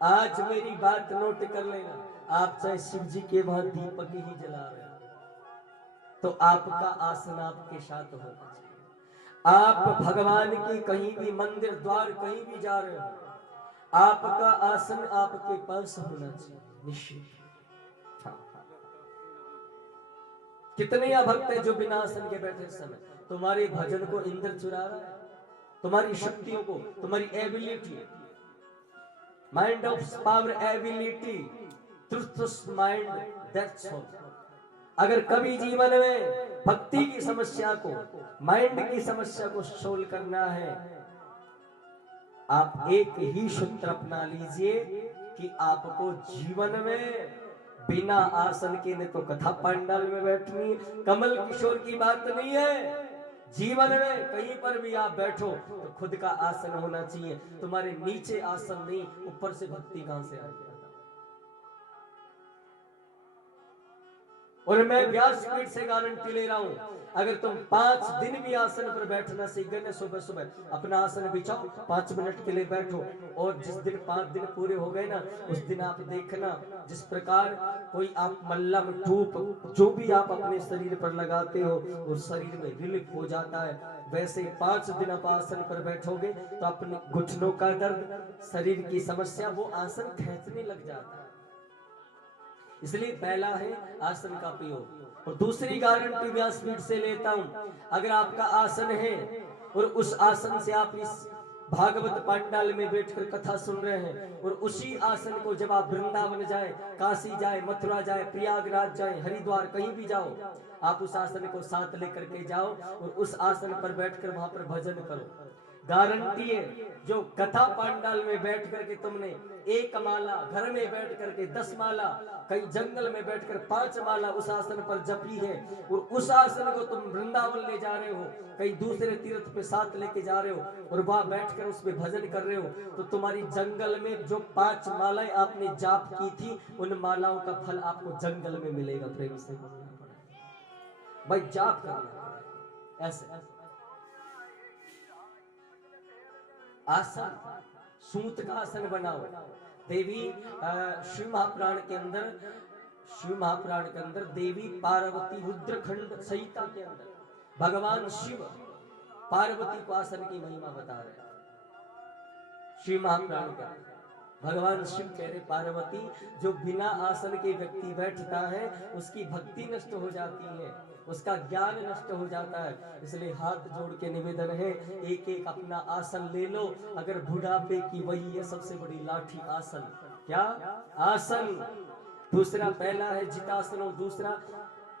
आज मेरी बात नोट कर लेना, आप चाहे शिव जी के वहां दीपक ही जला रहे हो तो आपका आसन आपके साथ होगा। आप भगवान की कहीं भी मंदिर द्वार कहीं भी जा रहे हो, आपका आसन आपके पास होना चाहिए निश्चित। कितने भक्त है जो बिना आसन के बैठे समय तुम्हारे भजन को इंद्र चुरा रहा है, तुम्हारी शक्तियों को, तुम्हारी ability, mind of power, ability, truth mind, that's all. अगर कभी जीवन में भक्ति की समस्या को, माइंड की समस्या को सोल्व करना है, आप एक ही सूत्र अपना लीजिए कि आपको जीवन में बिना आसन के न तो कथा पंडाल में बैठनी, कमल किशोर की बात नहीं है। जीवन में कहीं पर भी आप बैठो तो खुद का आसन होना चाहिए, तुम्हारे नीचे आसन नहीं, ऊपर से भक्ति कहां से आएगी। और मैं व्यासपीठ से गारंटी ले रहा हूं, अगर तुम 5 दिन भी आसन पर बैठना सीख गए, सुबह सुबह अपना आसन बिछाओ, 5 मिनट के लिए बैठो, और जिस दिन 5 दिन पूरे हो गए ना, उस दिन आप देखना जिस प्रकार कोई आप मल्लम धूप जो भी आप अपने शरीर पर लगाते हो और शरीर में रिलीफ हो जाता है, वैसे 5 दिन आप आसन पर बैठोगे तो अपने घुटनों का दर्द, शरीर की समस्या, वो आसन खींचने लग जाता है। इसलिए पहला है आसन का प्रयोग। और दूसरी गारंटी व्यासपीठ से लेता हूं, अगर आपका आसन है और उस आसन से आप इस भागवत पांडाल में बैठकर कथा सुन रहे हैं, और उसी आसन को जब आप वृंदावन जाए, काशी जाए, मथुरा जाए, प्रयागराज जाए, हरिद्वार कहीं भी जाओ, आप उस आसन को साथ लेकर के जाओ और उस आसन पर बैठकर वहां पर भजन करो। गारंटी है, जो कथा पांडाल में बैठ करके तुमने 1 माला, घर में बैठ करके 10 माला, कहीं जंगल में बैठकर 5 माला उस आसन पर जपी है, और उस आसन को तुम वृंदावन ले जा रहे हो, कहीं दूसरे तीर्थ पे साथ लेके जा रहे हो, और वहां बैठकर उस पे भजन कर रहे हो, तो तुम्हारी जंगल में जो 5 मालाएं आपने जाप की थी, उन मालाओं का फल आपको जंगल में मिलेगा। प्रेम से भाई जाप करना ऐसे आसन, सूत का आसन बनाओ। देवी शिव महापुराण के अंदर देवी पार्वती रुद्रखंड संहिता के अंदर भगवान शिव पार्वती को आसन की महिमा बता रहे हैं। शिव महापुराण के अंदर भगवान शिव कह रहे, पार्वती, जो बिना आसन के व्यक्ति बैठता है उसकी भक्ति नष्ट हो जाती है, उसका ज्ञान नष्ट हो जाता है। इसलिए हाथ जोड़ के निवेदन है, एक एक अपना आसन ले लो। अगर बुढ़ापे की वही है सबसे बड़ी लाठी, आसन। क्या? आसन। दूसरा, पहला है जितासन, और दूसरा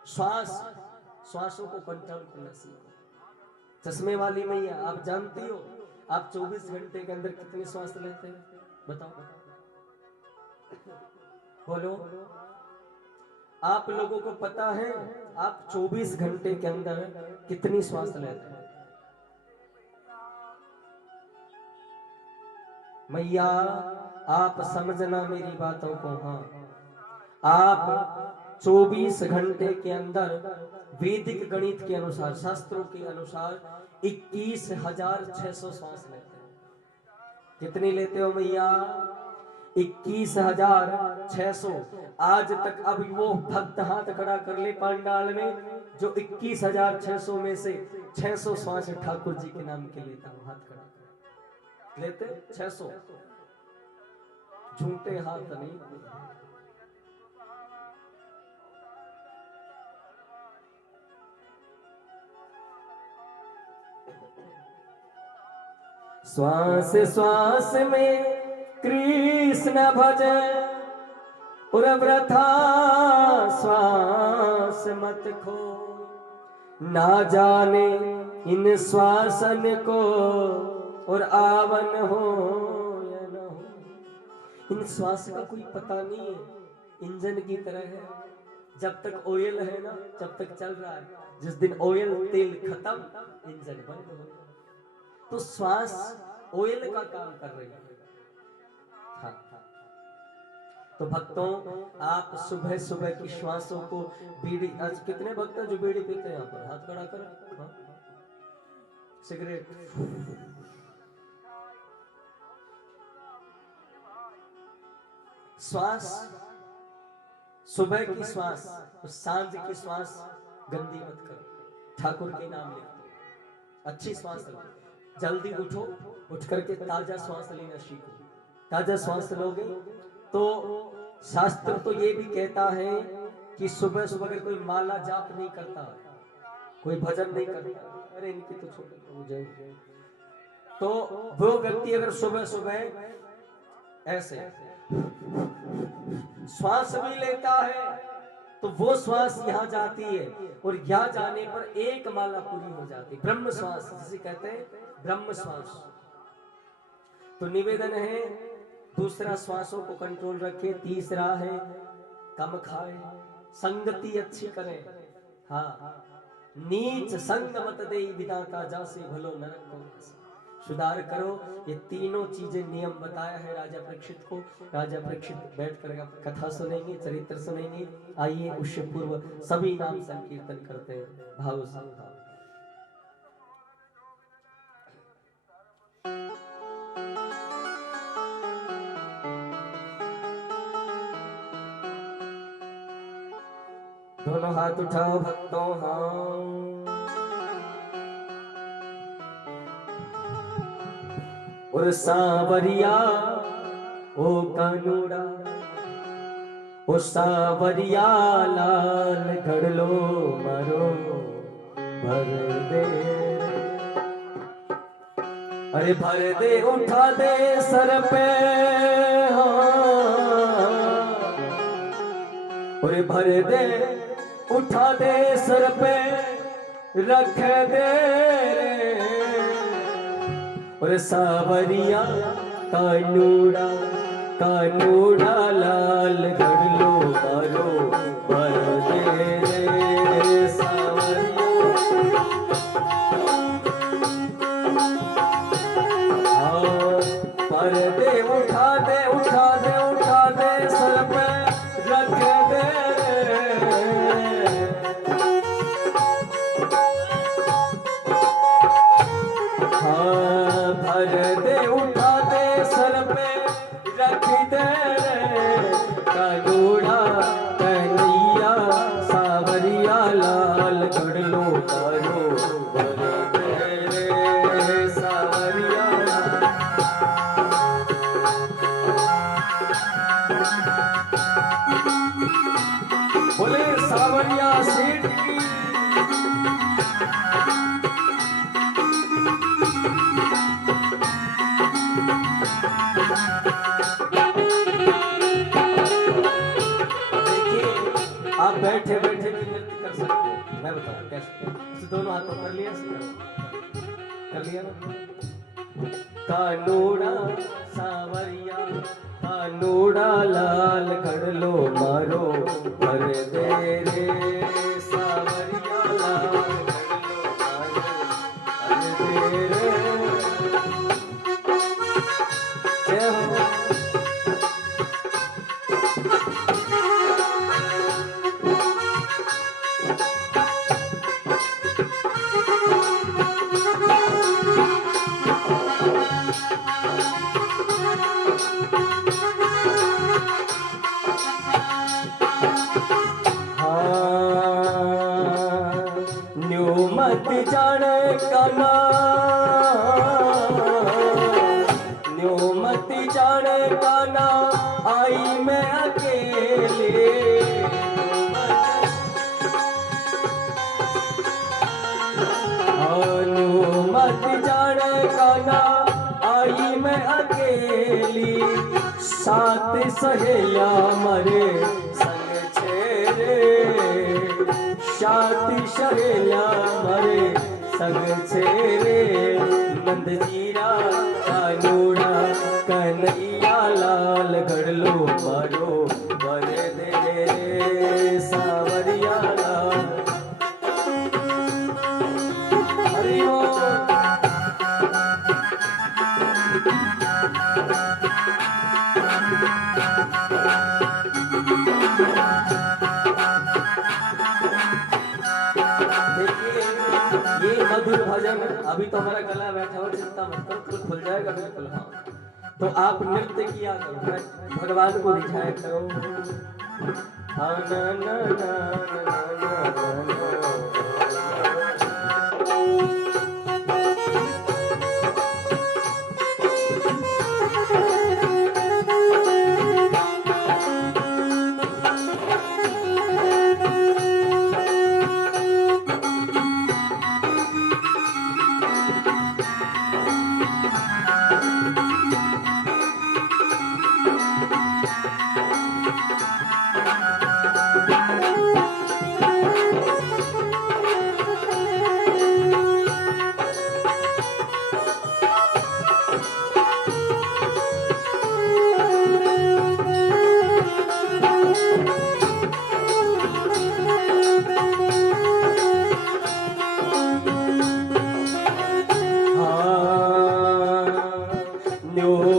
श्वासों को कंट्रोल करना सीखो। चश्मे वाली मैया, आप जानती हो आप 24 घंटे के अंदर कितनी श्वास लेते हैं? बताओ, बोलो। आप लोगों को पता है आप 24 घंटे के अंदर कितनी श्वास लेते हैं? मैया आप समझना मेरी बातों को। हाँ, आप 24 घंटे के अंदर वैदिक गणित के अनुसार, शास्त्रों के अनुसार 21,600 श्वास लेते हैं। कितनी लेते हो मैया? 21,600। आज तक अभी वो भक्त हाथ खड़ा कर ले पांडाल में जो 21,600 में से 600 श्वास ठाकुर जी के नाम के लेता हूं। हाथ खड़ा कर लेते 600, झूठे हाथ नहीं। श्वास श्वास में कृष्ण भजे और वृथा श्वास मत खो, ना जाने इन श्वासन को और आवन हो या न हो। इन श्वास का कोई पता नहीं है, इंजन की तरह है, जब तक ऑयल है ना जब तक चल रहा है, जिस दिन ऑयल तेल खत्म इंजन बंद हो गया। तो श्वास ऑयल का काम कर रही है। हाँ। तो भक्तों, आप सुबह सुबह की श्वासों को बीड़ी, आज कितने भक्त हैं जो बीड़ी पीते हैं? यहाँ पर हाथ खड़ा कर। हाँ? सिगरेट, श्वास, सुबह की श्वास और सांझ की श्वास गंदी मत करो, ठाकुर के नाम ले, अच्छी श्वास लो, जल्दी उठो, उठ करके ताजा श्वास लेना सीखो। ताजा श्वास लोगे तो शास्त्र तो ये भी कहता है कि सुबह सुबह अगर कोई माला जाप नहीं करता, कोई भजन नहीं करता, अरे इनकी तो छोड़ जाए, तो वो व्यक्ति अगर सुबह सुबह ऐसे श्वास भी लेता है तो वो श्वास यहाँ जाती है और यहाँ जाने पर एक माला पूरी हो जाती है, ब्रह्म श्वास जिसे कहते हैं, ब्रह्म श्वास। तो निवेदन है दूसरा श्वासों को कंट्रोल रखे, तीसरा है कम खाए, संगति अच्छी करें। हाँ, नीच संग मत दे विधाता जासे भलो नरक को सुधार करो। ये तीनों चीजें नियम बताया है राजा परीक्षित को। राजा परीक्षित बैठ कर कथा सुनेंगे, चरित्र सुनेंगे। आइए उससे पूर्व सभी नाम संकीर्तन करते हैं भाव से। दोनों हाथ उठाओ भक्तों, हाँ। और सांवरिया ओ कानूड़ा, ओ सांवरिया लाल घड़ लो मारो भर दे, अरे भर दे उठा दे सर पे, अरे भर दे उठा दे सर पे रख दे, और सांवरिया कानूड़ा कानूड़ा लाल घड़ लो मारो भर दे रे सांवरिया, भर दे उठा दे उठा दे उठा दे सर पे रख दे, भर दे उठा दे सर पे रख दे, कानूड़ा कन्हैया सांवरिया लाल घड़ लो मारो भर दे रे सांवरिया। बोले सांवरिया सेठ की। आप बैठे बैठे भी नृत्य कर सकते हो, मैं बताऊं कैसे। दोनों हाथों कर लिया, कर लिया ना। कानूड़ा सांवरिया कानूड़ा लाल घड़ लो मारो भर दे रे सांवरिया लाल घड़ लो मारो भर दे रे। जय हो। मत जाने काना, न्यू मत जाने काना आई मैं अकेले, न्यू मत सहेल्या मारे संग छे रे साथी सहेल्या मारे संग छे रे नंद जीरा कानूड़ा कन्हैया लाल घड़लो मारो वर दे रे सावरिया लाल हरि ओम। देखिए ये मधुर भजन अभी तो हमारा गला बैठा हो, चिंता मत करो, खुद खुल जाएगा बिल्कुल। हाँ तो आप नृत्य किया करो, भगवान को दिखाया करो। हाँ ना ना ना ना ना ना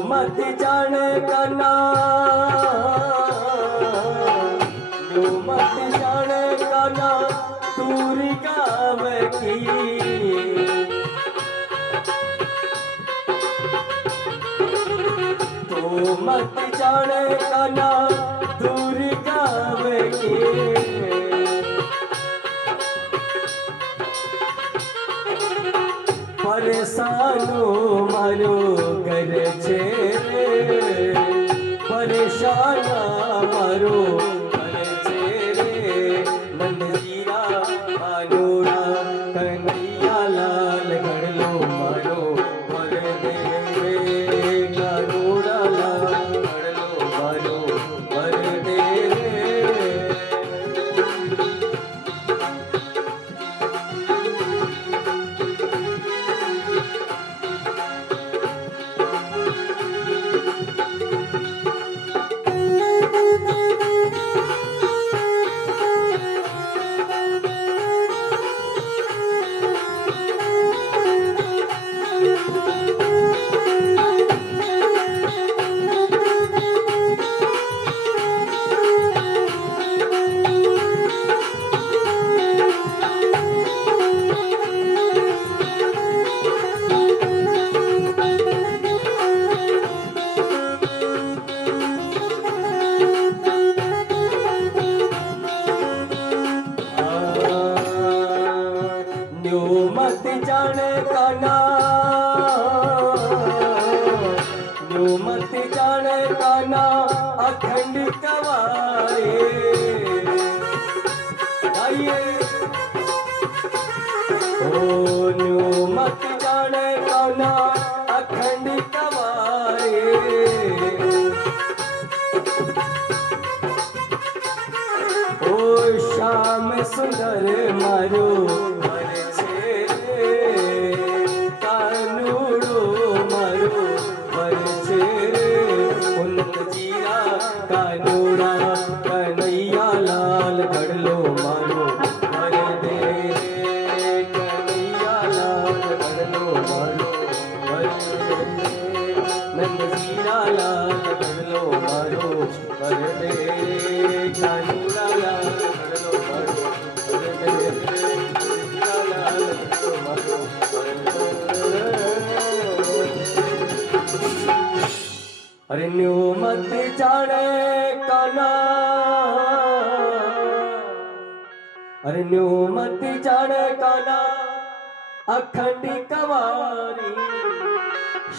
मत जाने कना मत जाने कना दूरी गाँव की तो मत जाने कना दूरी गाँव की परेशानो मारो कर छे रे परेशाना मारो कर छे रे नंद जीरा कानूड़ा कन्हैया लाल घड़लो मारो वर दे रे कानूड़ा लाल घड़लो मारो वर दे रे। मत जाने काना मत जाने काना अखंड कवारे आइए ओ मत जाने काना अखंड कवारे ओ श्याम सुंदर मारो कानूड़ो मारो वर छे रे उन्नत जीरा कानूड़ा कन्हैया लाल घड़लो मारो वर दे रे कन्हैया लाल घड़लो मारो वर दे नंद जीरा लाल घड़लो मारो वर दे कानूड़ा लाल घड़लो मारो वर दे जीरा लाल घड़लो मारो अरे न्यू मत जाने काना अरे न्यू मत जाने काना अखंड कवारी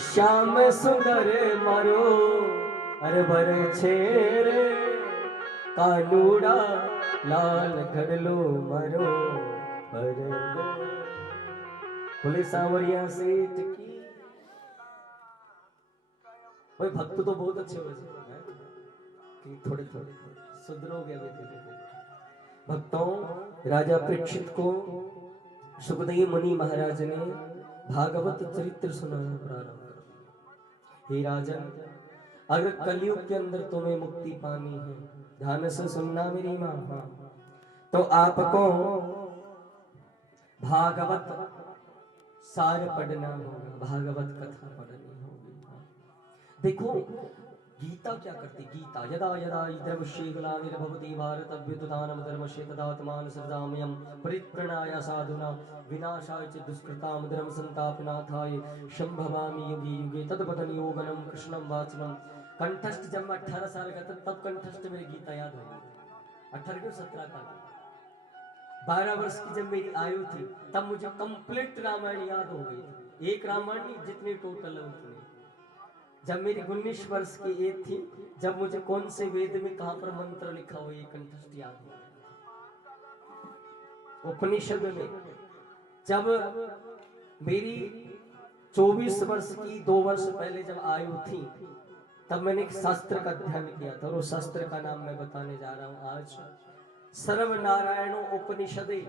श्याम सुंदर मारो अरे बर छे रे कानूड़ा लाल घड़लो मारो बर बोले सांवरिया सेठ की। भाई भक्त तो बहुत अच्छे वैसे हैं, कि थोड़े थोड़े सुधरोगे अभी धीरे धीरे। भक्तों, राजा परीक्षित को सुखदेव मुनि महाराज ने भागवत चरित्र सुनाना प्रारंभ कर दिया। हे राजन, अगर कलयुग के अंदर तुम्हें मुक्ति पानी है, ध्यान से सुनना मेरी मां, तो आपको भागवत सार पढ़ना होगा, भागवत कथा पढ़नी होगी। देखो गीता क्या करती, गीता यदा यदा द्रवश्ये ग्लानिर्भवति भारत अभ्युत्थानं धर्मस्य तदात्मानं सृजाम्यहं परित्राणाय साधूनां विनाशाय च दुष्कृतां धर्म संस्थापनार्थाय संभवामि युगे युगे। तद्वदन योगनं कृष्णं वाचनं। कंठस्थ जब मैं 18 साल का था तब कंठस्थ मेरी गीता याद हो गई। 18 क्यों 17 का, 12 वर्ष की जब मेरी आयु थी तब मुझे कंप्लीट रामायण याद हो गई थी। एक रामायण नहीं, जितनी टोटल है उतनी। जब मेरी 19 वर्ष की एज थी, जब मुझे कौन से वेद में कहां पर मंत्र लिखा हो ये कंठस्थ याद हो गया। उपनिषद में जब मेरी 24 वर्ष की 2 वर्ष पहले जब आयु थी तब मैंने एक शास्त्र का अध्ययन किया था, और उस शास्त्र का नाम मैं बताने जा रहा हूं आज। सर्व नारायण उपनिषदे,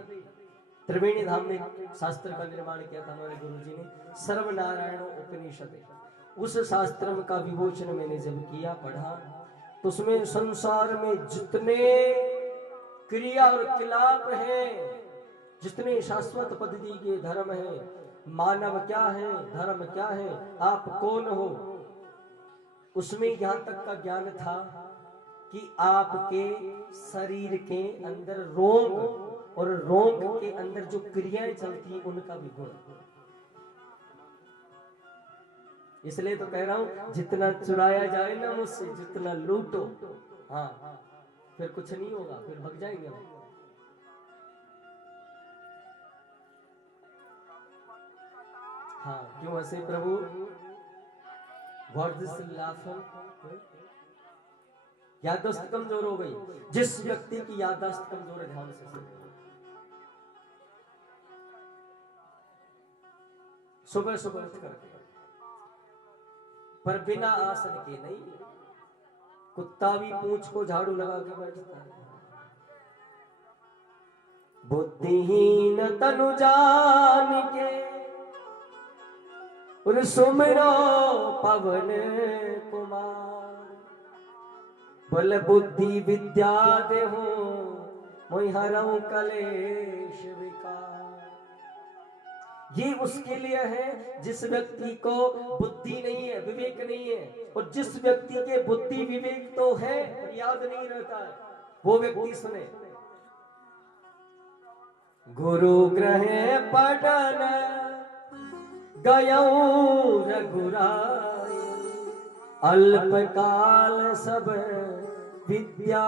त्रिवेणी धाम में शास्त्र का निर्माण किया था हमारे गुरुजी ने, सर्व नारायण उपनिषदे। उस शास्त्र का विमोचन मैंने जब किया, पढ़ा, तो उसमें संसार में जितने क्रिया और खिलाफ है, जितने शाश्वत पद्धति के धर्म है, मानव क्या है, धर्म क्या है, आप कौन हो, उसमें यहां तक का ज्ञान था कि आपके शरीर के अंदर रोग और रोग के अंदर जो क्रियाएं चलती हैं उनका भी गुण। इसलिए तो कह रहा हूं, जितना चुराया जाए ना मुझसे, जितना लूटो, हाँ फिर कुछ नहीं होगा, फिर भग जाएंगे हम। हाँ, क्यों ऐसे प्रभु? याददाश्त कमजोर हो गई। जिस व्यक्ति की याददाश्त कमजोर है, ध्यान से सुनो, सुबह सुबह उठ करके, पर बिना आसन के नहीं, कुत्ता भी पूंछ को झाड़ू लगा के बैठता है। बुद्धिहीन तनु जान के और सुमिरो पवन कुमार, बल बुद्धि विद्या देहु मोहि हरऊ कलेश विकार। ये उसके लिए है जिस व्यक्ति को बुद्धि नहीं है, विवेक नहीं है, और जिस व्यक्ति के बुद्धि विवेक तो है, याद नहीं रहता है, वो व्यक्ति सुने। गुरु ग्रह पठन गयऊ रघुराई, अल्पकाल सब विद्या।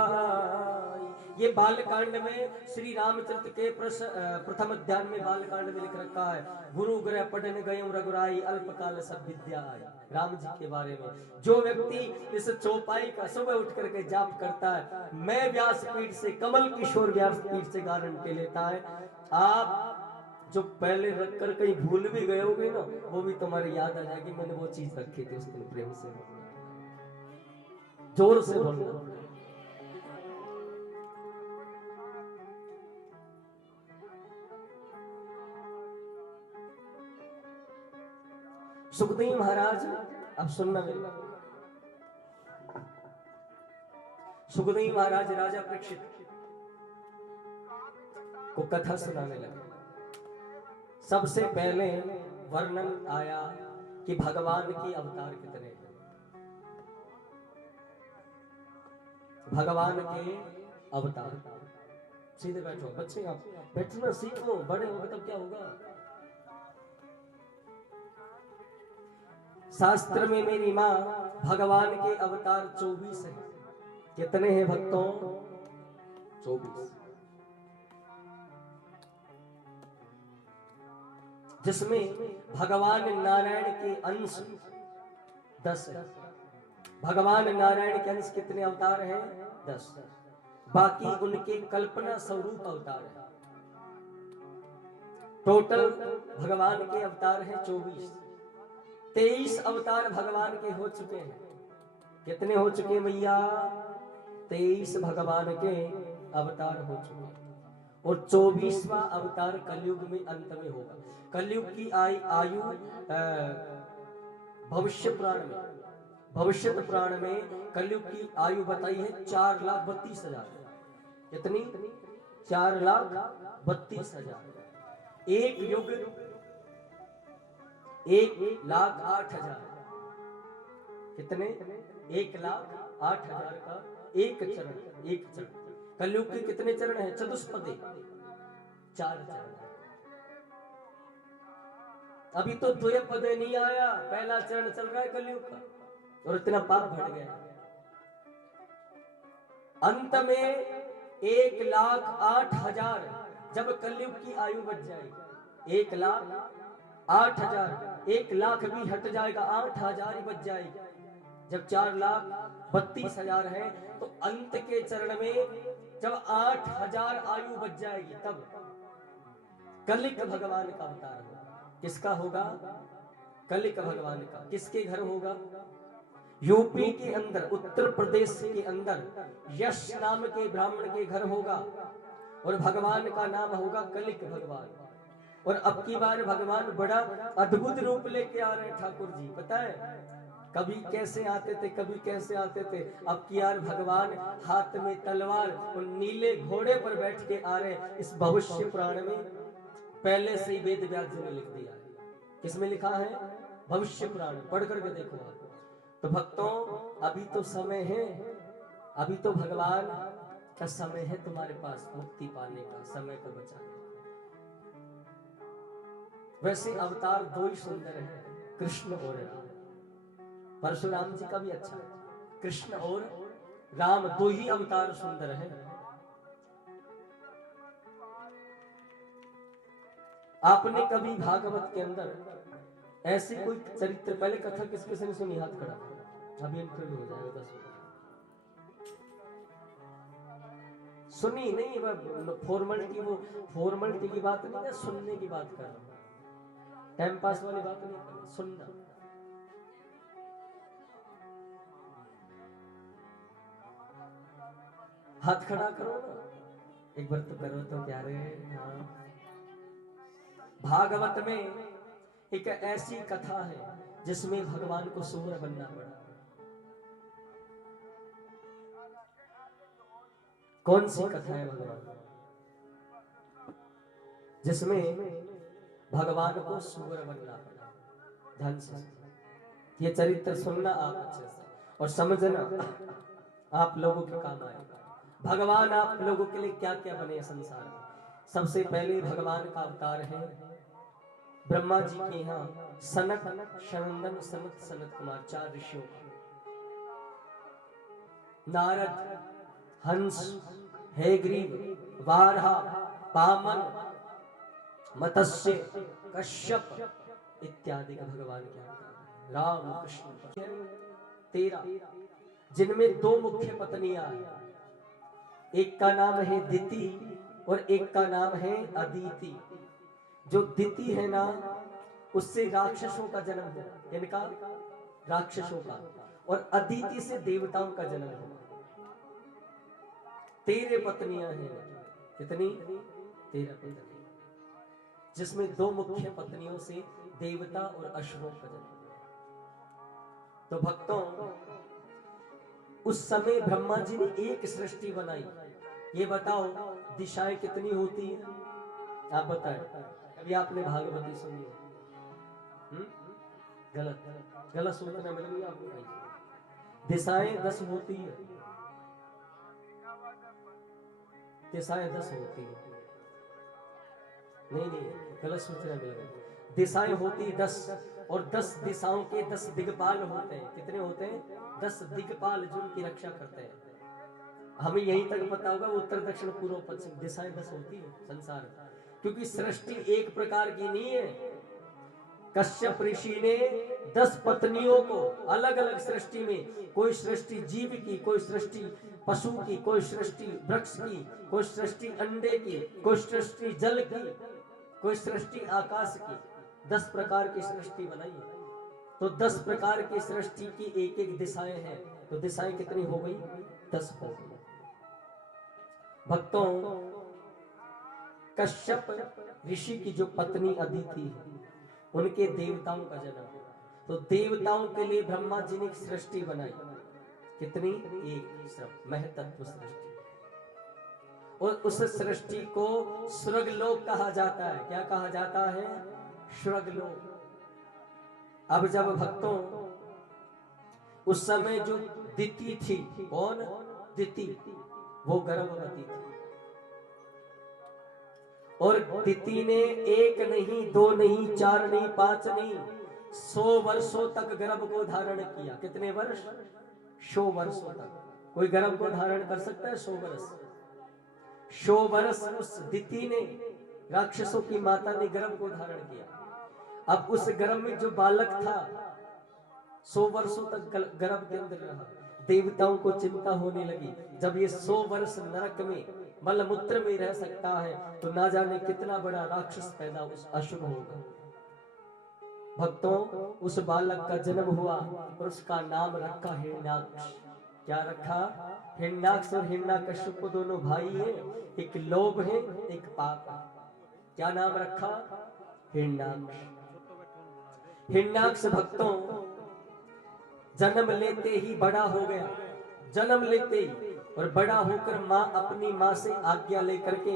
ये बालकांड में श्री रामचंद्र के प्रथम अध्याय में बालकांड में लिख रखा है, गुरु ग्रह पढ़न गयऊ रघुराई, अल्पकाल सब विद्या आई। राम जी के बारे में जो व्यक्ति इस चौपाई का सुबह उठ करके जाप करता है, मैं व्यासपीठ से, कमल किशोर व्यासपीठ से गारंटी लेता है, आप जो पहले रख कर कहीं भूल भी गए होगे ना, वो भी तुम्हारे याद आ जाएगी, मैंने वो चीज रखी थी उस दिन। प्रेम से जोर से बोलना। सुखदेव महाराज, अब सुनना मेरी, सुखदेव महाराज राजा परीक्षित को कथा सुनाने लगे। सबसे पहले वर्णन आया कि भगवान के अवतार कितने हैं। भगवान के अवतार, सीधे बैठो बच्चे, आप बैठना सीखो, बड़े होंगे तब क्या होगा। शास्त्र में मेरी मां भगवान के अवतार 24 है। कितने हैं भक्तों? 24। जिसमें भगवान नारायण के अंश 10 है। भगवान नारायण के अंश कितने अवतार हैं? 10। बाकी उनके कल्पना स्वरूप अवतार है। टोटल भगवान के अवतार हैं 24। 23 अवतार भगवान के हो चुके हैं। कितने हो चुके भैया? 23 भगवान के अवतार हो चुके और 24वां अवतार कलयुग में अंत में होगा। कलयुग की आयु भविष्य पुराण में कलयुग की आयु बताई है 4,32,000। कितनी? 4,32,000। एक युग 1,08,000। कितने? 1,08,000 का एक चरण। कलयुग के कितने चरण हैं? चतुष्पदे, 4 चरण। अभी तो द्वयपदे नहीं आया, पहला चरण चल रहा है कलयुग का और इतना पाप बढ़ गया। अंत में 1,08,000 जब कलयुग की आयु बच जाएगी, 1,08,000, 1,00,000 भी हट जाएगा, 8,000 ही बच जाएगी। जब 4,32,000 है तो अंत के चरण में जब 8,000 आयु बच जाएगी तब कलिक भगवान का अवतार होगा। किसका होगा? कलिक भगवान का। किसके घर होगा? यूपी के अंदर, उत्तर प्रदेश के अंदर यश नाम के ब्राह्मण के घर होगा और भगवान का नाम होगा कलिक भगवान। और अब की बार भगवान बड़ा अद्भुत रूप लेके आ रहे हैं ठाकुर जी, पता है? कभी कैसे आते थे, कभी कैसे आते थे। अब की यार भगवान हाथ में तलवार और नीले घोड़े पर बैठ के आ रहे हैं। इस भविष्य पुराण में पहले से ही वेद व्यास जी ने लिख दिया है। किसमें लिखा है? भविष्य पुराण। पढ़ करके देखो आप। तो भक्तों, अभी तो समय है, अभी तो भगवान का समय है तुम्हारे पास मुक्ति पाने का, समय को बचाने का। वैसे अवतार 2 ही सुंदर है, कृष्ण और राम। परशुराम जी का भी अच्छा है। कृष्ण और राम 2 ही अवतार सुंदर है। आपने कभी भागवत के अंदर ऐसी कोई चरित्र, पहले कथा किस किसी ने सुनी? हाथ खड़ा। अभी इंटरव्यू हो जाएगा 10 मिनट। सुनी नहीं? फॉर्मलिटी की बात नहीं है, सुनने की बात कर रहा हूं। टाइम पास वाली बात नहीं कर रहा, सुनना। हाथ खड़ा करो ना, एक बार तो करो तो क्या रे। हाँ, भागवत में एक ऐसी कथा है जिसमें भगवान को सूर बनना पड़ा। कौन सी कथा है भगवान जिसमें भगवान को सूर बनना पड़ा? ध्यान से ये चरित्र सुनना आप अच्छे से और समझना, आप लोगों के काम आएगा। भगवान आप लोगों के लिए क्या क्या बने संसार में। सबसे पहले भगवान का अवतार है ब्रह्मा जी के यहाँ सनक, सनंदन, सनत कुमार, 4 ऋषियों का। नारद, हंस, हैग्रीव, वारहा, पामन, मत्स्य, कश्यप इत्यादि का भगवान के अवतार। राम कृष्ण 13, जिनमें 2 मुख्य पत्नियां हैं। एक का नाम है दिति और एक का नाम है अदिति। जो दिति है ना, उससे राक्षसों का जन्म हुआ। इनका राक्षसों का। और अदिति से देवताओं का जन्म हुआ। 13 पत्नियां हैं। कितनी? 13 पत्नियां, जिसमें 2 मुख्य पत्नियों से देवता और असुरों का जन्म हुआ। तो भक्तों, उस समय ब्रह्मा जी ने एक सृष्टि बनाई। ये बताओ दिशाएं कितनी होती हैं? आप बताएं। कभी आपने भागवती सुनी है? गलत गलत सूचना मिल रही है आपको। दिशाएं 10 होती है। दिशाएं 10 होती है। नहीं, गलत सूचना मिल रही। दिशाएं होती 10 और 10 दिशाओं के 10 दिग्पाल होते हैं। कितने होते हैं? 10 दिग्पाल जो उनकी रक्षा करते हैं। हमें यहीं तक पता होगा, उत्तर दक्षिण पूर्व पश्चिम दिशाएं 10 होती है संसार में, क्योंकि सृष्टि एक प्रकार की नहीं है। कश्यप ऋषि ने 10 पत्नियों को अलग अलग सृष्टि में, कोई सृष्टि जीव की, कोई सृष्टि पशु की, कोई सृष्टि वृक्ष की, कोई सृष्टि अंडे की, कोई सृष्टि जल की, कोई सृष्टि आकाश की। 10 प्रकार की सृष्टि बनाई है। तो 10 प्रकार की सृष्टि की एक एक दिशाएं हैं। तो दिशाएं कितनी हो गई? 10 हो गई। भक्तों, कश्यप ऋषि की जो पत्नी अदिति है, उनके देवताओं का जन्म है। तो देवताओं के लिए ब्रह्मा जी ने एक सृष्टि बनाई। कितनी? एक सिर्फ महतत्व सृष्टि। और उस सृष्टि को स्वर्गलोक कहा जाता है। क्या कहा जाता है? स्वर्गलोक। अब जब भक्तों, उस समय जो दिति थी, कौन? दिति, वो गर्भवती थी। और दिति ने एक नहीं, दो नहीं, चार नहीं, पांच नहीं, 100 वर्षों तक गर्भ को धारण किया। कितने वर्ष? 100 वर्षों तक। कोई गर्भ को धारण कर सकता है 100 वर्ष? 100 वर्ष उस दिति ने, राक्षसों की माता ने गर्भ को धारण किया। अब उस गर्भ में जो बालक था 100 वर्षों तक गर्भ के अंदर रहा। देवताओं को चिंता होने लगी, जब ये 100 वर्ष नरक में मलमूत्र में रह सकता है तो ना जाने कितना बड़ा राक्षस पैदा उस अशुभ होगा। भक्तों, उस बालक का जन्म हुआ और उसका नाम रखा हिरण्याक्ष। क्या रखा? हिरण्याक्ष। और हिरण्याकश्यप दोनों भाई हैं, एक लोभ है, एक पाप है। क्या नाम रखा? हिरण्याक्ष। हिरण्याक्ष भक्तों जन्म लेते ही बड़ा हो गया, जन्म लेते ही। और बड़ा होकर माँ, अपनी माँ से आज्ञा लेकर के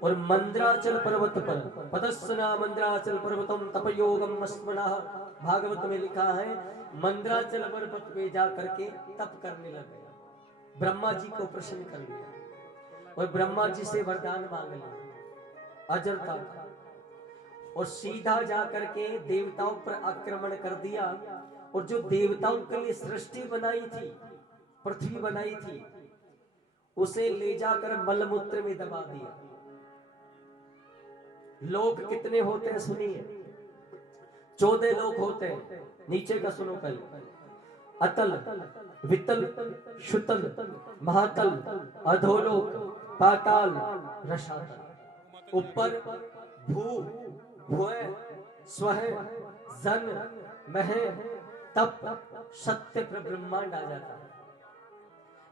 और मंद्राचल पर्वत पर, पदस्सना मंद्राचल पर्वतम तपयोगम अस्मनः, भागवत में लिखा है, मंद्राचल पर्वत पे जा करके तप करने लगे। ब्रह्मा जी को प्रसन्न कर लिया और ब्रह्मा जी से वरदान मांग लिया अजरता का। और सीधा जा करके देवताओं पर आक्रमण कर दिया। और जो देवताओं के लिए सृष्टि बनाई थी, पृथ्वी बनाई थी, उसे ले जाकर मलमूत्र में दबा दिया। लोग कितने होते हैं सुनिए? 14 लोग होते हैं। नीचे का सुनो पहले। अतल, वितल, शुतल, महातल, अधोलोक, पाताल, रसातल। ऊपर भू, भुव, स्वह, जन, मह, तप, सत्य पर ब्रह्मांड आ जाता है।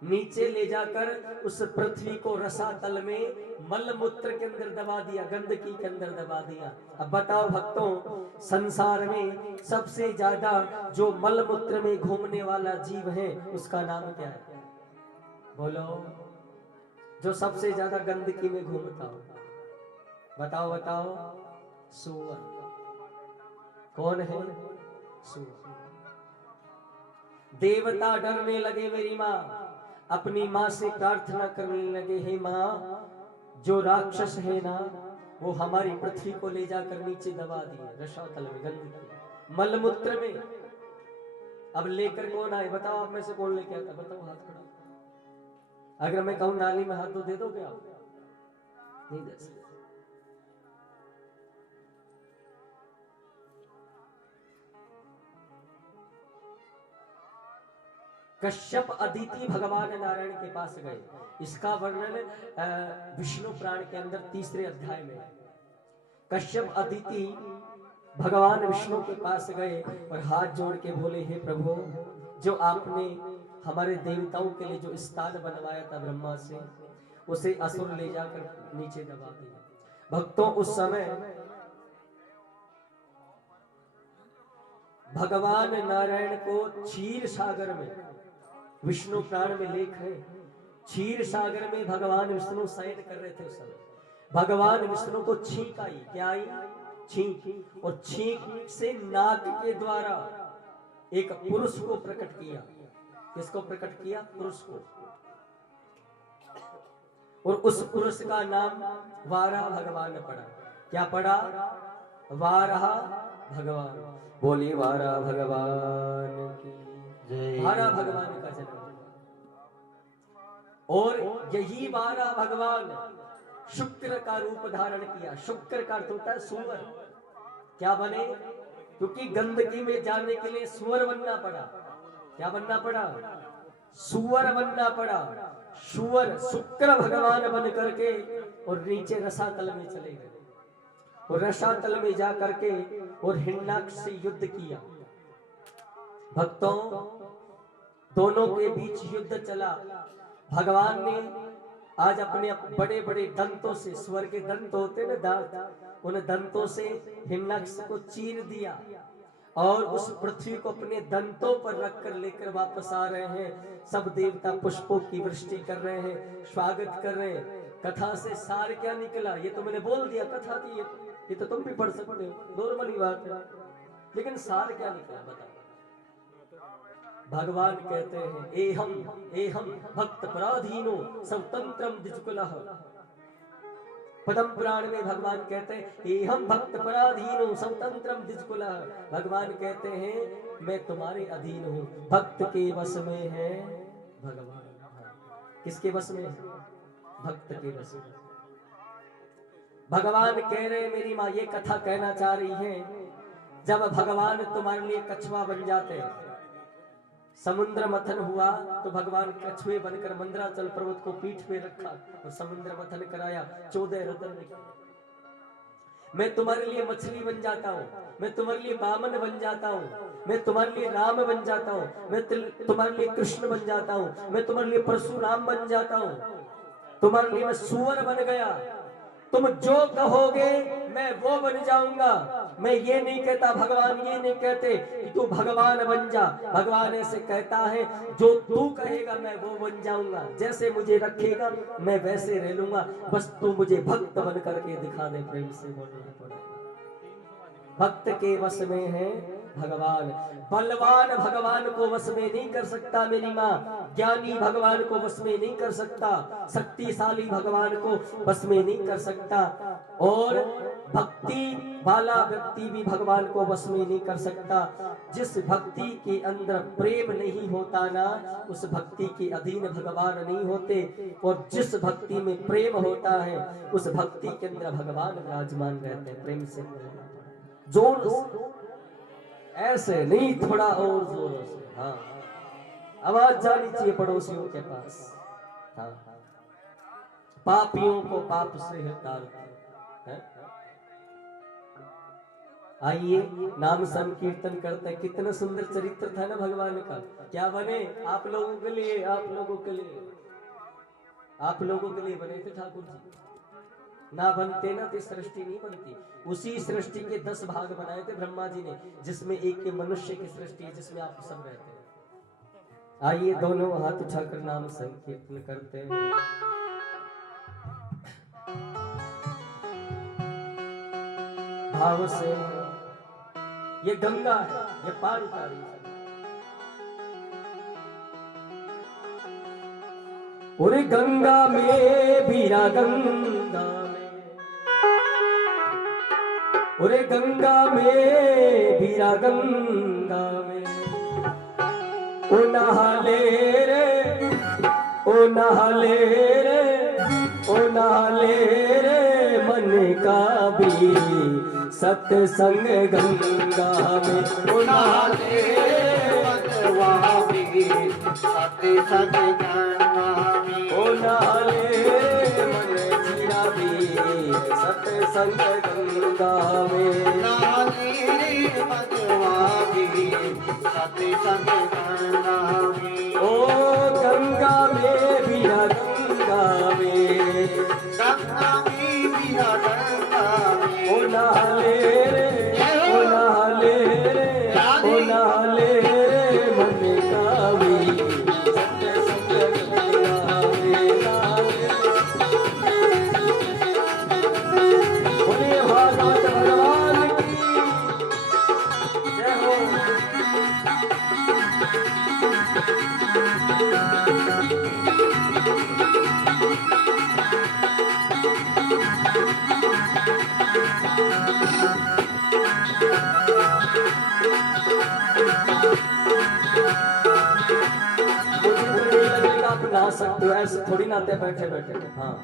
नीचे ले जाकर उस पृथ्वी को रसातल में मलमूत्र के अंदर दबा दिया, गंदगी के अंदर दबा दिया। अब बताओ भक्तों, संसार में सबसे ज्यादा जो मलमूत्र में घूमने वाला जीव है, उसका नाम क्या है? बोलो। जो सबसे ज्यादा गंदगी में घूमता हो, बताओ बताओ। सुअर। कौन है? सुअर। देवता डरने लगे। मेरी माँ अपनी माँ से प्रार्थना करने लगे, हे माँ, जो राक्षस है ना, वो हमारी पृथ्वी को ले जाकर नीचे दबा दिए, रसातल में, गंदगी, मलमूत्र में। अब लेकर कौन आए? बताओ, आप में से कौन लेके आता? बताओ, हाथ खड़ा। अगर मैं कहूं नाली में हाथ तो दे दोगे आप? नहीं दे सकते। कश्यप अदिति भगवान नारायण के पास गए। इसका वर्णन विष्णु पुराण के अंदर 3रे अध्याय में है। कश्यप अदिति भगवान विष्णु के पास गए और हाथ जोड़ के बोले, हे प्रभु, जो आपने हमारे देवताओं के लिए जो स्थान बनवाया था ब्रह्मा से, उसे असुर ले जाकर नीचे दबा दिया। भक्तों, उस समय भगवान नारायण को क्षीर सागर में, विष्णु पुराण में लेख है, क्षीर सागर में भगवान विष्णु शयन कर रहे थे। उस समय भगवान विष्णु को छींक आई। क्या आई? छींक। और छींक से नाक के द्वारा एक पुरुष को प्रकट किया। किसको प्रकट किया? पुरुष को। और उस पुरुष का नाम वाराह भगवान पड़ा। क्या पड़ा? वाराह भगवान। बोली वाराह भगवान की जय। वाराह भगवान का जन्म। और यही वाराह भगवान शुक्र का रूप धारण किया। शुक्र का अर्थ होता है सुअर। क्या बने? क्योंकि गंदगी में जाने के लिए सुअर बनना पड़ा। क्या बनना पड़ा? सुअर बनना पड़ा। सुअर शुक्र भगवान बन करके और नीचे रसातल में चले गए। और रसातल में जा करके और हिरण्याक्ष से युद्ध किया। भक्तों, दोनों के बीच युद्ध चला। भगवान ने आज अपने बड़े बड़े दंतों से, स्वर के दंत होते ना दांत, उन दंतों से हिरण्यकश को चीर दिया और उस पृथ्वी को अपने दंतों पर रखकर लेकर वापस आ रहे हैं। सब देवता पुष्पों की वृष्टि कर रहे हैं, स्वागत कर रहे हैं। कथा से सार क्या निकला ये तो मैंने बोल दिया, कथा थी ये तो तुम भी पढ़ सकते हो, नॉर्मल बात है, लेकिन सार क्या निकला बताओ। भगवान कहते हैं एहम भक्त पराधीनो स्वतंत्रम द्विजकुलः। पद्म पुराण में भगवान कहते हैं एहम भक्त पराधीनो स्वतंत्रम द्विजकुलः। भगवान कहते हैं मैं तुम्हारे अधीन हूँ, भक्त के वश में है भगवान। किसके वश में है? भक्त के वश में। भगवान कह रहे मेरी माँ ये कथा कहना चाह रही है, जब भगवान तुम्हारे लिए कछुआ बन जाते हैं, समुद्र मंथन हुआ तो भगवान कछुए बनकर मंदराचल पर्वत को पीठ पे रखा और समुद्र मंथन कराया, 14 रत्न निकले। मैं तुम्हारे लिए मछली बन जाता हूँ, मैं तुम्हारे लिए वामन बन जाता हूँ, मैं तुम्हारे लिए राम बन जाता हूँ, मैं तुम्हारे लिए कृष्ण बन जाता हूँ, मैं तुम्हारे लिए परशुराम बन जाता हूँ, तुम्हारे लिए मैं सुअर बन गया। तुम जो कहोगे मैं वो बन जाऊंगा। मैं ये नहीं कहता, भगवान ये नहीं कहते कि तू भगवान बन जा। भगवान ऐसे कहता है जो तू कहेगा मैं वो बन जाऊंगा, जैसे मुझे रखेगा मैं वैसे रह लूंगा, बस तू मुझे भक्त बन करके दिखा दे। प्रेम से बोलना पड़ेगा। भक्त के वश में है भगवान। बलवान भगवान को वश में नहीं कर सकता मेरी माँ, ज्ञानी भगवान को वश में नहीं कर सकता, शक्तिशाली भगवान को वश में नहीं कर सकता, और भक्ति वाला व्यक्ति भी भगवान को वश में नहीं कर सकता। जिस भक्ति के अंदर प्रेम नहीं होता ना, उस भक्ति के अधीन भगवान नहीं होते, और जिस भक्ति में प्रेम होता है उस भक्ति के अंदर भगवान विराजमान रहते हैं। प्रेम से जोर से, ऐसे नहीं, थोड़ा और जोरों से। हाँ, आवाज जानी चाहिए पड़ोसियों के पास। हाँ, पापियों को पाप से हटाते हैं। आइए नाम संकीर्तन करते हैं। कितना सुंदर चरित्र था ना भगवान का। क्या बने? आप लोगों के लिए, आप लोगों के लिए, आप लोगों के लिए बने थे ठाकुर जी। ना बनते ना तो सृष्टि नहीं बनती। उसी सृष्टि के 10 भाग बनाए थे ब्रह्मा जी ने, जिसमें एक के मनुष्य की सृष्टि है, जिसमें आप सब रहते हैं। आइए दोनों हाथ उठाकर नाम संकीर्तन करते हैं। भाव से ये गंगा है, ये पार उतारी है। और गंगा में भीरा गंगा में, और गंगा में भीरा गंगा में, ओ नहाले रे, ओ नहाले रे, ओ नहाले रे मन का भी सत्संग गंगा में। ओ नहाले रे मनवा भी सत्संग गंगा में। ओ नहाले मन जीरा भी सत्संग गंगा में। नहाले रे मनवा भी सत्संग गंगा में। ओ गंगा में भीरा गंगा में, गंगा में भीरा गंगा में। ओ नहाले रे, ओ नहाले रे, ओ नहाले रे मन का भी सत्संग गंगा में। बोले भागवत भगवान की जय हो। नहा सकते हो, ऐसे थोड़ी नहाते बैठे बैठे। हाँ,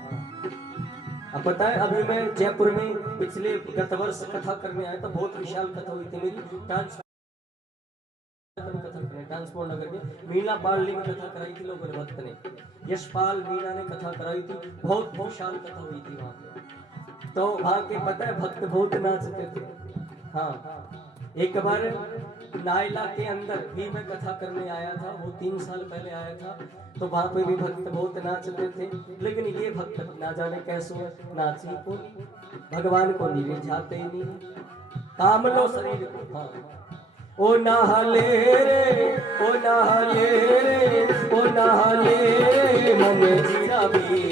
अब पता है अभी मैं जयपुर में पिछले गत वर्ष कथा करने आया था। बहुत विशाल कथा हुई थी मेरी। ट्रांसपोर्ट नगर में मीना पार्ली में कथा कराई थी लोगों ने, भक्त ने, यशपाल मीना ने कथा कराई थी। बहुत विशाल कथा हुई थी वहां पे। तो वहां के पता है भक्त बहुत नाचते थे। हाँ, एक बार नायला के अंदर भी मैं कथा करने आया था, वो 3 साल पहले आया था, तो वहां पे भी भक्त बहुत नाचते थे, लेकिन ये भक्त ना जाने कैसे नाची को भगवान को नहीं जाते ही नहीं, काम लो शरीर को। हाँ, ओ नहाले रे, ओ नहाले रे, ओ नहाले रे, मन जीरा भी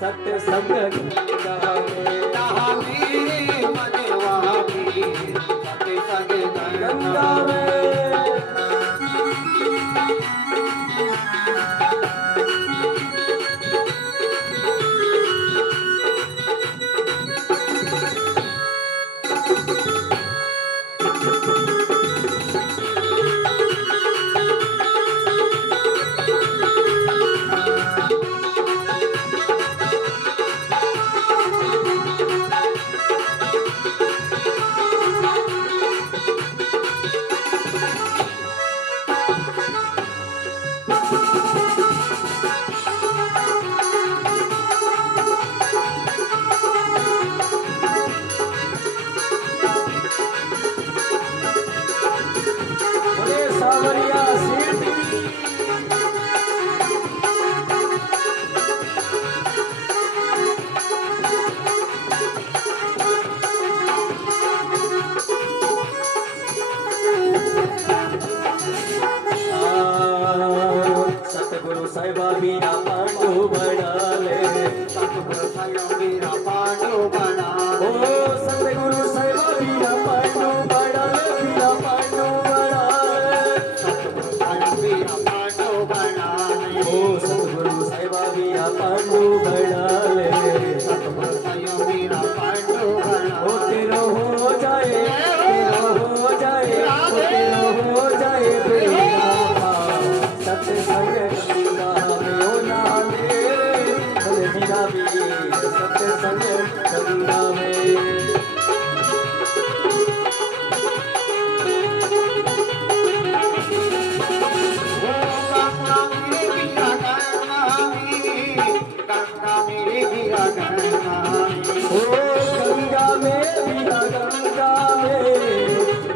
सत्संग गंगा में। सावरिया सेठ सतगुरु साहिबा वीरा पांडु बना ले, सतगुरु साहिबा वीरा पांडु बना, ओ सतगुरु साहिबा वीरा पांडु बना ले, वीरा पांडु बना ले, सतगुरु साहिबा वीरा पांडु बना ले, ओ सतगुरु साहिबा वीरा पांडु बना ले, सतगुरु साहिबा वीरा पांडु बना, ओ तेरो हो जाए, तेरो हो जाए, ओ तेरो हो जाए बेड़ा सत्संग गंगा में, ओ नहाले मन जीरा भी सत्संग गंगा में। ओ गंगा में वीरा गंगा में,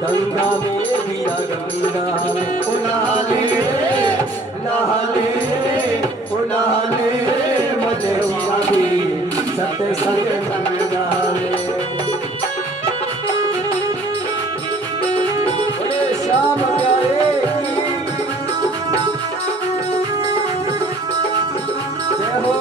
गंगा में वीरा गंगा में, ओ नहाले नहाले, ओ नहाले मन जीरा भी सत्संग गंगा में। बोले श्याम प्यारे की जय हो।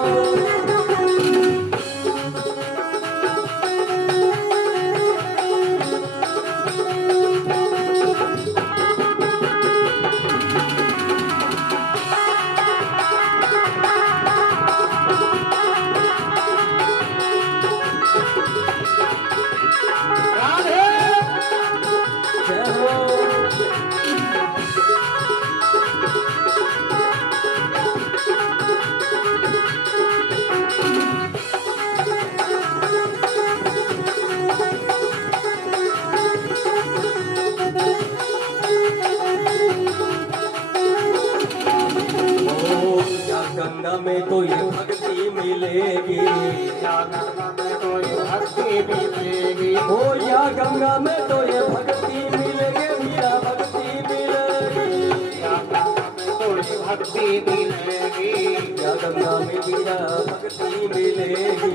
गंगा में तो ये भक्ति मिलेगी, या गंगा में तो ये भक्ति मिलेगी, ओ या गंगा में तो ये भक्ति मिलेगी, वीरा भक्ति मिलेगी, या गंगा में तो ये भक्ति मिलेगी, या गंगा में वीरा भक्ति मिलेगी,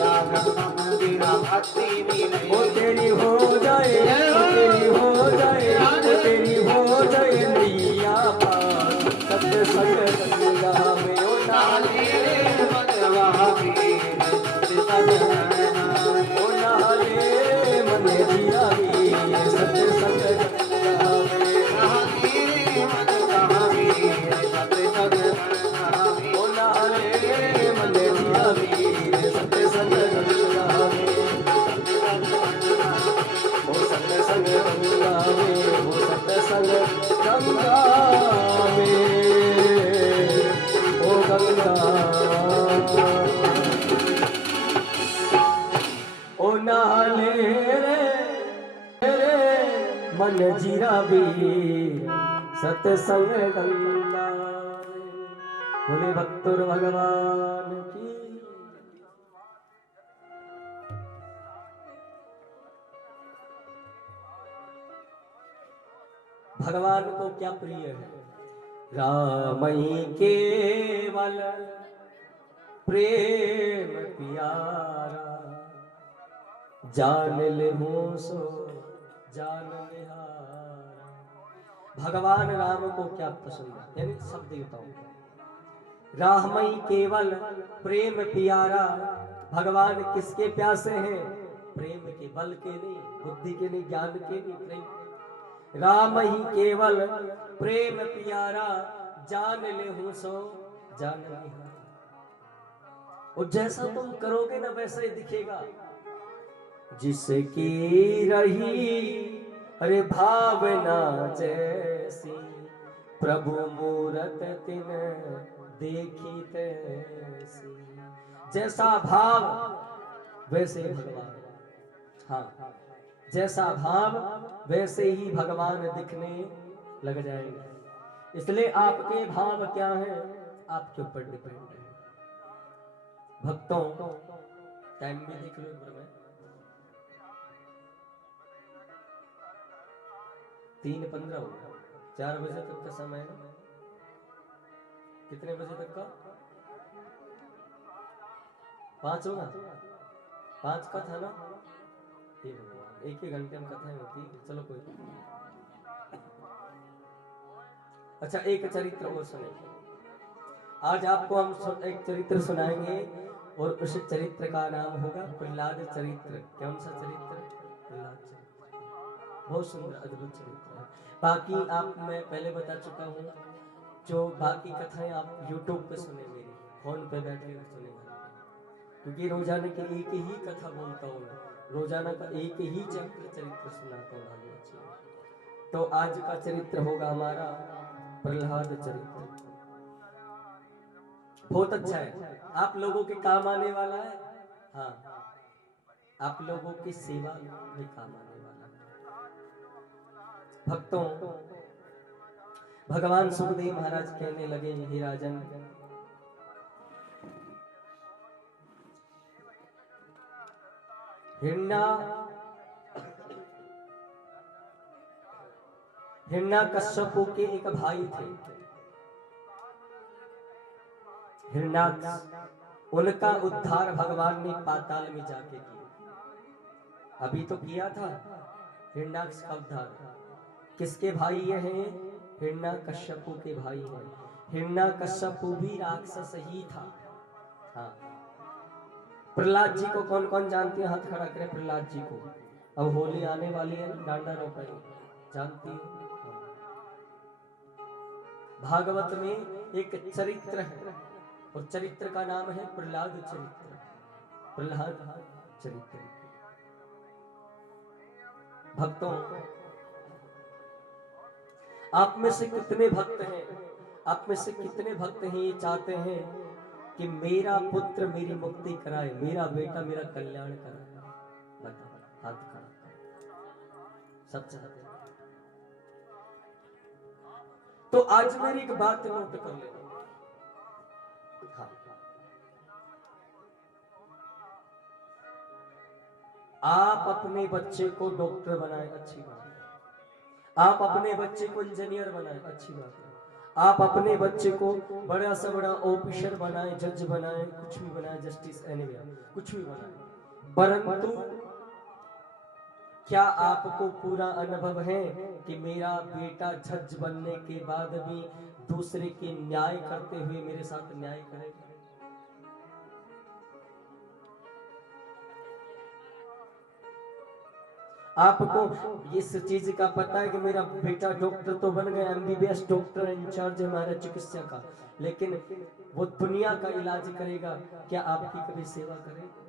या गंगा में वीरा भक्ति मिलेगी, ओ तेरी हो जाए, ओ तेरी हो जाए, ओ तेरी हो जाए नैया पार सत्संग गंगा में, ओ नहाले मनवा वीर ओ नहाले मन जीरा वीर सत्संग गंगा में, नहाले मनवा वीर सत्संग गंगा में, ओ नहाले मन जीरा वीर सत्संग गंगा में, ओ सत्संग गंगा में, ओ सत्संग गंगा में, ओ गंगा ओ नहाले रे मन जीरा वीर सत्संग गंगा में। बोले भक्तों भगवान की। भगवान को क्या प्रिय है? राम ही केवल प्रेम प्यारा, जान ले सो जान निहारा। भगवान राम को क्या पसंद है? यानी सब देवताओं को। रामई केवल प्रेम प्यारा, भगवान किसके प्यासे हैं? प्रेम के, बल के नहीं, बुद्धि के नहीं, ज्ञान के नहीं, प्रेम। राम ही केवल प्रेम प्यारा, जान ले सो जान निहारा। और जैसा तुम करोगे ना वैसा ही दिखेगा। जिसकी रही अरे भावना जैसी, प्रभु मूरत तिन देखी तैसी। जैसा भाव वैसे ही भगवान। हाँ, जैसा भाव वैसे ही भगवान दिखने लग जाएंगे। इसलिए आपके भाव क्या हैं, आपके ऊपर डिपेंड है। भक्तों, टाइम भी देख लो एक बार। 3:15 हो, 4 बजे तक का समय है। कितने बजे तक का? 5 होगा? 5 का था ना? एक ही घंटे में कथाएं होती है। चलो कोई। अच्छा, एक चरित्र और सुनेंगे आज आपको। हम एक चरित्र सुनाएंगे और उस चरित्र का नाम होगा प्रहलाद चरित्र। कौन सा चरित्र? प्रहलाद चरित्र। बहुत सुंदर अद्भुत चरित्र है। बाकी आप, मैं पहले बता चुका हूँ, जो बाकी कथाएं आप YouTube पे सुने, मेरी फोन पे बैठ के सुने, क्योंकि रोजाना की एक ही कथा बोलता हूँ, रोजाना का एक ही चरित्र सुनाता हूँ। तो आज का चरित्र होगा हमारा प्रहलाद चरित्र। बहुत अच्छा है, आप लोगों के काम आने वाला है। हाँ, आप लोगों की सेवा में काम आने वाला है। भक्तों, भगवान सुखदेव महाराज कहने लगे, हे राजन, हिरण्यकश्यप के एक भाई थे, हिरण्याक्ष। उनका उद्धार भगवान ने पाताल में जाके किया। अभी तो किया था हिरण्याक्ष का उद्धार। किसके भाई ये हैं? हिरण्यकश्यप के भाई हैं। हिरण्यकश्यप भी राक्षस ही था। हाँ, प्रहलाद जी को कौन कौन जानते हैं? हाथ खड़ा करें प्रहलाद जी को। अब होली आने वाली है, डांडा रोपाई जानती हो? भागवत में एक चरित्र है और चरित्र का नाम है प्रहलाद चरित्र। प्रहलाद चरित्र। भक्तों, आप में से कितने भक्त हैं, आप में से कितने भक्त हैं ये चाहते हैं कि मेरा पुत्र मेरी मुक्ति कराए, मेरा बेटा मेरा कल्याण कराए? बताओ, हाथ खड़ा। सब चाहते हैं। तो आज मेरी एक बात नोट कर लेना। हाँ, आप अपने बच्चे को डॉक्टर बनाए, अच्छी बात है। आप अपने बच्चे को इंजीनियर बनाए, अच्छी बात है। आप अपने बच्चे को बड़ा से बड़ा ऑफिसर बनाए, जज बनाए, कुछ भी बनाए, जस्टिस, एनीवे, कुछ भी बनाए। परंतु क्या आपको पूरा अनुभव है कि मेरा बेटा जज बनने के बाद भी दूसरे के न्याय करते हुए मेरे साथ न्याय करेगा? आपको इस चीज का पता है कि मेरा बेटा डॉक्टर तो बन गया, MBBS डॉक्टर इंचार्ज हमारा चिकित्सा का, लेकिन वो दुनिया का इलाज करेगा, क्या आपकी कभी सेवा करेगा?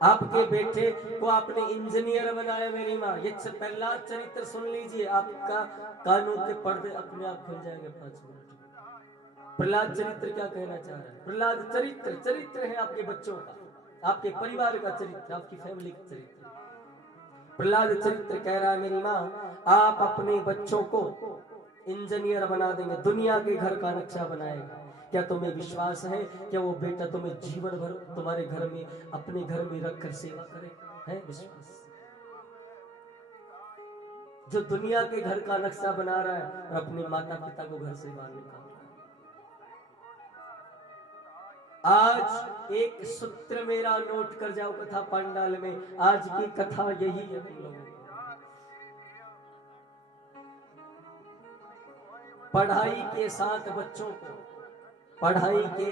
आपके बेटे को आपने इंजीनियर बनाया मेरी माँ। ये पहला चरित्र सुन लीजिए, आपका कानों के पर्दे अपने आप खुल जाएंगे 5 मिनट। प्रहलाद चरित्र क्या कहना चाह रहा है? प्रहलाद चरित्र, चरित्र है आपके बच्चों का, आपके परिवार का चरित्र, आपकी फैमिली का चरित्र। प्रहलाद चरित्र कह रहा है मेरी माँ, आप अपने बच्चों को इंजीनियर बना देंगे, दुनिया के घर का नक्शा बनाएगा, क्या तुम्हें विश्वास है क्या वो बेटा तुम्हें जीवन भर तुम्हारे घर में, अपने घर में रखकर सेवा करे? है विश्वास? जो दुनिया के घर का नक्शा बना रहा है और अपने माता पिता को घर से बाहर निकाल रहा है। आज एक सूत्र मेरा नोट कर जाओ कथा पंडाल में, आज की कथा यही है तुम लोगों की। पढ़ाई के साथ बच्चों को, पढ़ाई के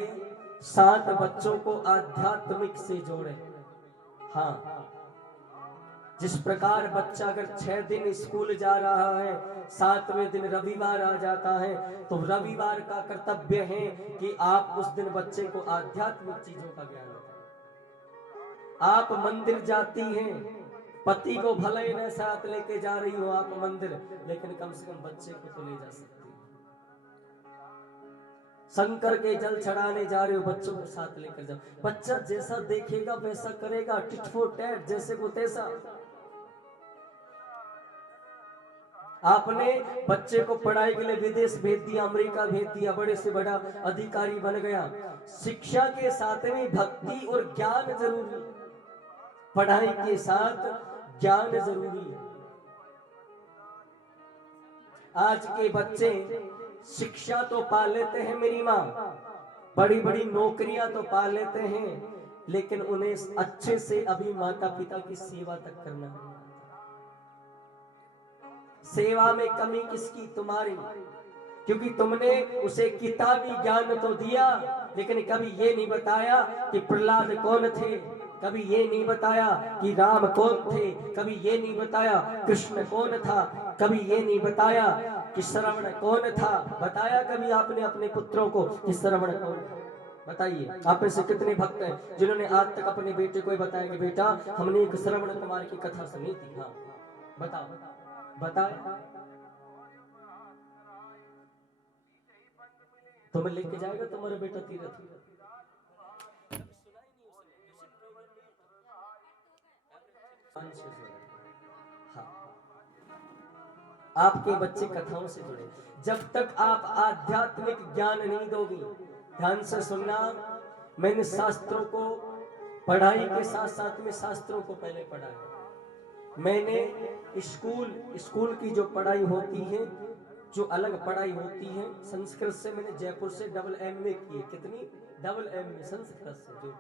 साथ बच्चों को आध्यात्मिक से जोड़े। हाँ, जिस प्रकार बच्चा अगर 6 दिन स्कूल जा रहा है, 7वें दिन रविवार आ जाता है, तो रविवार का कर्तव्य है कि आप उस दिन बच्चे को आध्यात्मिक चीजों का ज्ञान दें। आप मंदिर जाती हैं, पति को भले ही न साथ लेके जा रही हो आप मंदिर, लेकिन कम से कम बच्चे को तो ले जा सकती हो। शंकर के जल चढ़ाने जा रहे हो, बच्चों को साथ लेकर जाओ। बच्चा जैसा देखेगा वैसा करेगा, टिट फॉर टैट, जैसे को तैसा। आपने बच्चे को पढ़ाई के लिए विदेश भेज दिया, अमेरिका भेज दिया, बड़े से बड़ा अधिकारी बन गया। शिक्षा के साथ में भक्ति और ज्ञान जरूरी, पढ़ाई के साथ ज्ञान जरूरी है। आज के बच्चे शिक्षा तो पा लेते हैं मेरी माँ, बड़ी बड़ी नौकरियां तो पा लेते हैं, लेकिन उन्हें अच्छे से अभी माता पिता की सेवा तक करना है। सेवा में कमी किसकी? तुम्हारी, क्योंकि तुमने उसे किताबी ज्ञान तो दिया, लेकिन कभी ये नहीं बताया कि प्रहलाद कौन थे, कभी ये नहीं बताया कि राम कौन थे, कभी ये नहीं बताया कृष्ण कौन था, कभी ये नहीं बताया कि श्रवण कौन था। बताया कभी आपने अपने पुत्रों को कि श्रवण कौन था? बताइए, आप में से कितने भक्त हैं जिन्होंने आज तक अपने बेटे को बताया कि बेटा हमने एक श्रवण कुमार की कथा सुनी थी? हाँ बताओ, बताया? तुम्हें लेके जाएगा तुम्हारा बेटा तीर्थ? हाँ, आपके बच्चे कथाओं से जुड़े। जब तक आप आध्यात्मिक ज्ञान नहीं दोगी, ध्यान से सुनना, मैंने शास्त्रों को, पढ़ाई के साथ साथ में शास्त्रों को पहले पढ़ा है। मैंने स्कूल की जो पढ़ाई होती है, जो अलग पढ़ाई होती है संस्कृत से, मैंने जयपुर से डबल MA की है। कितनी? डबल MA संस्कृत से। जो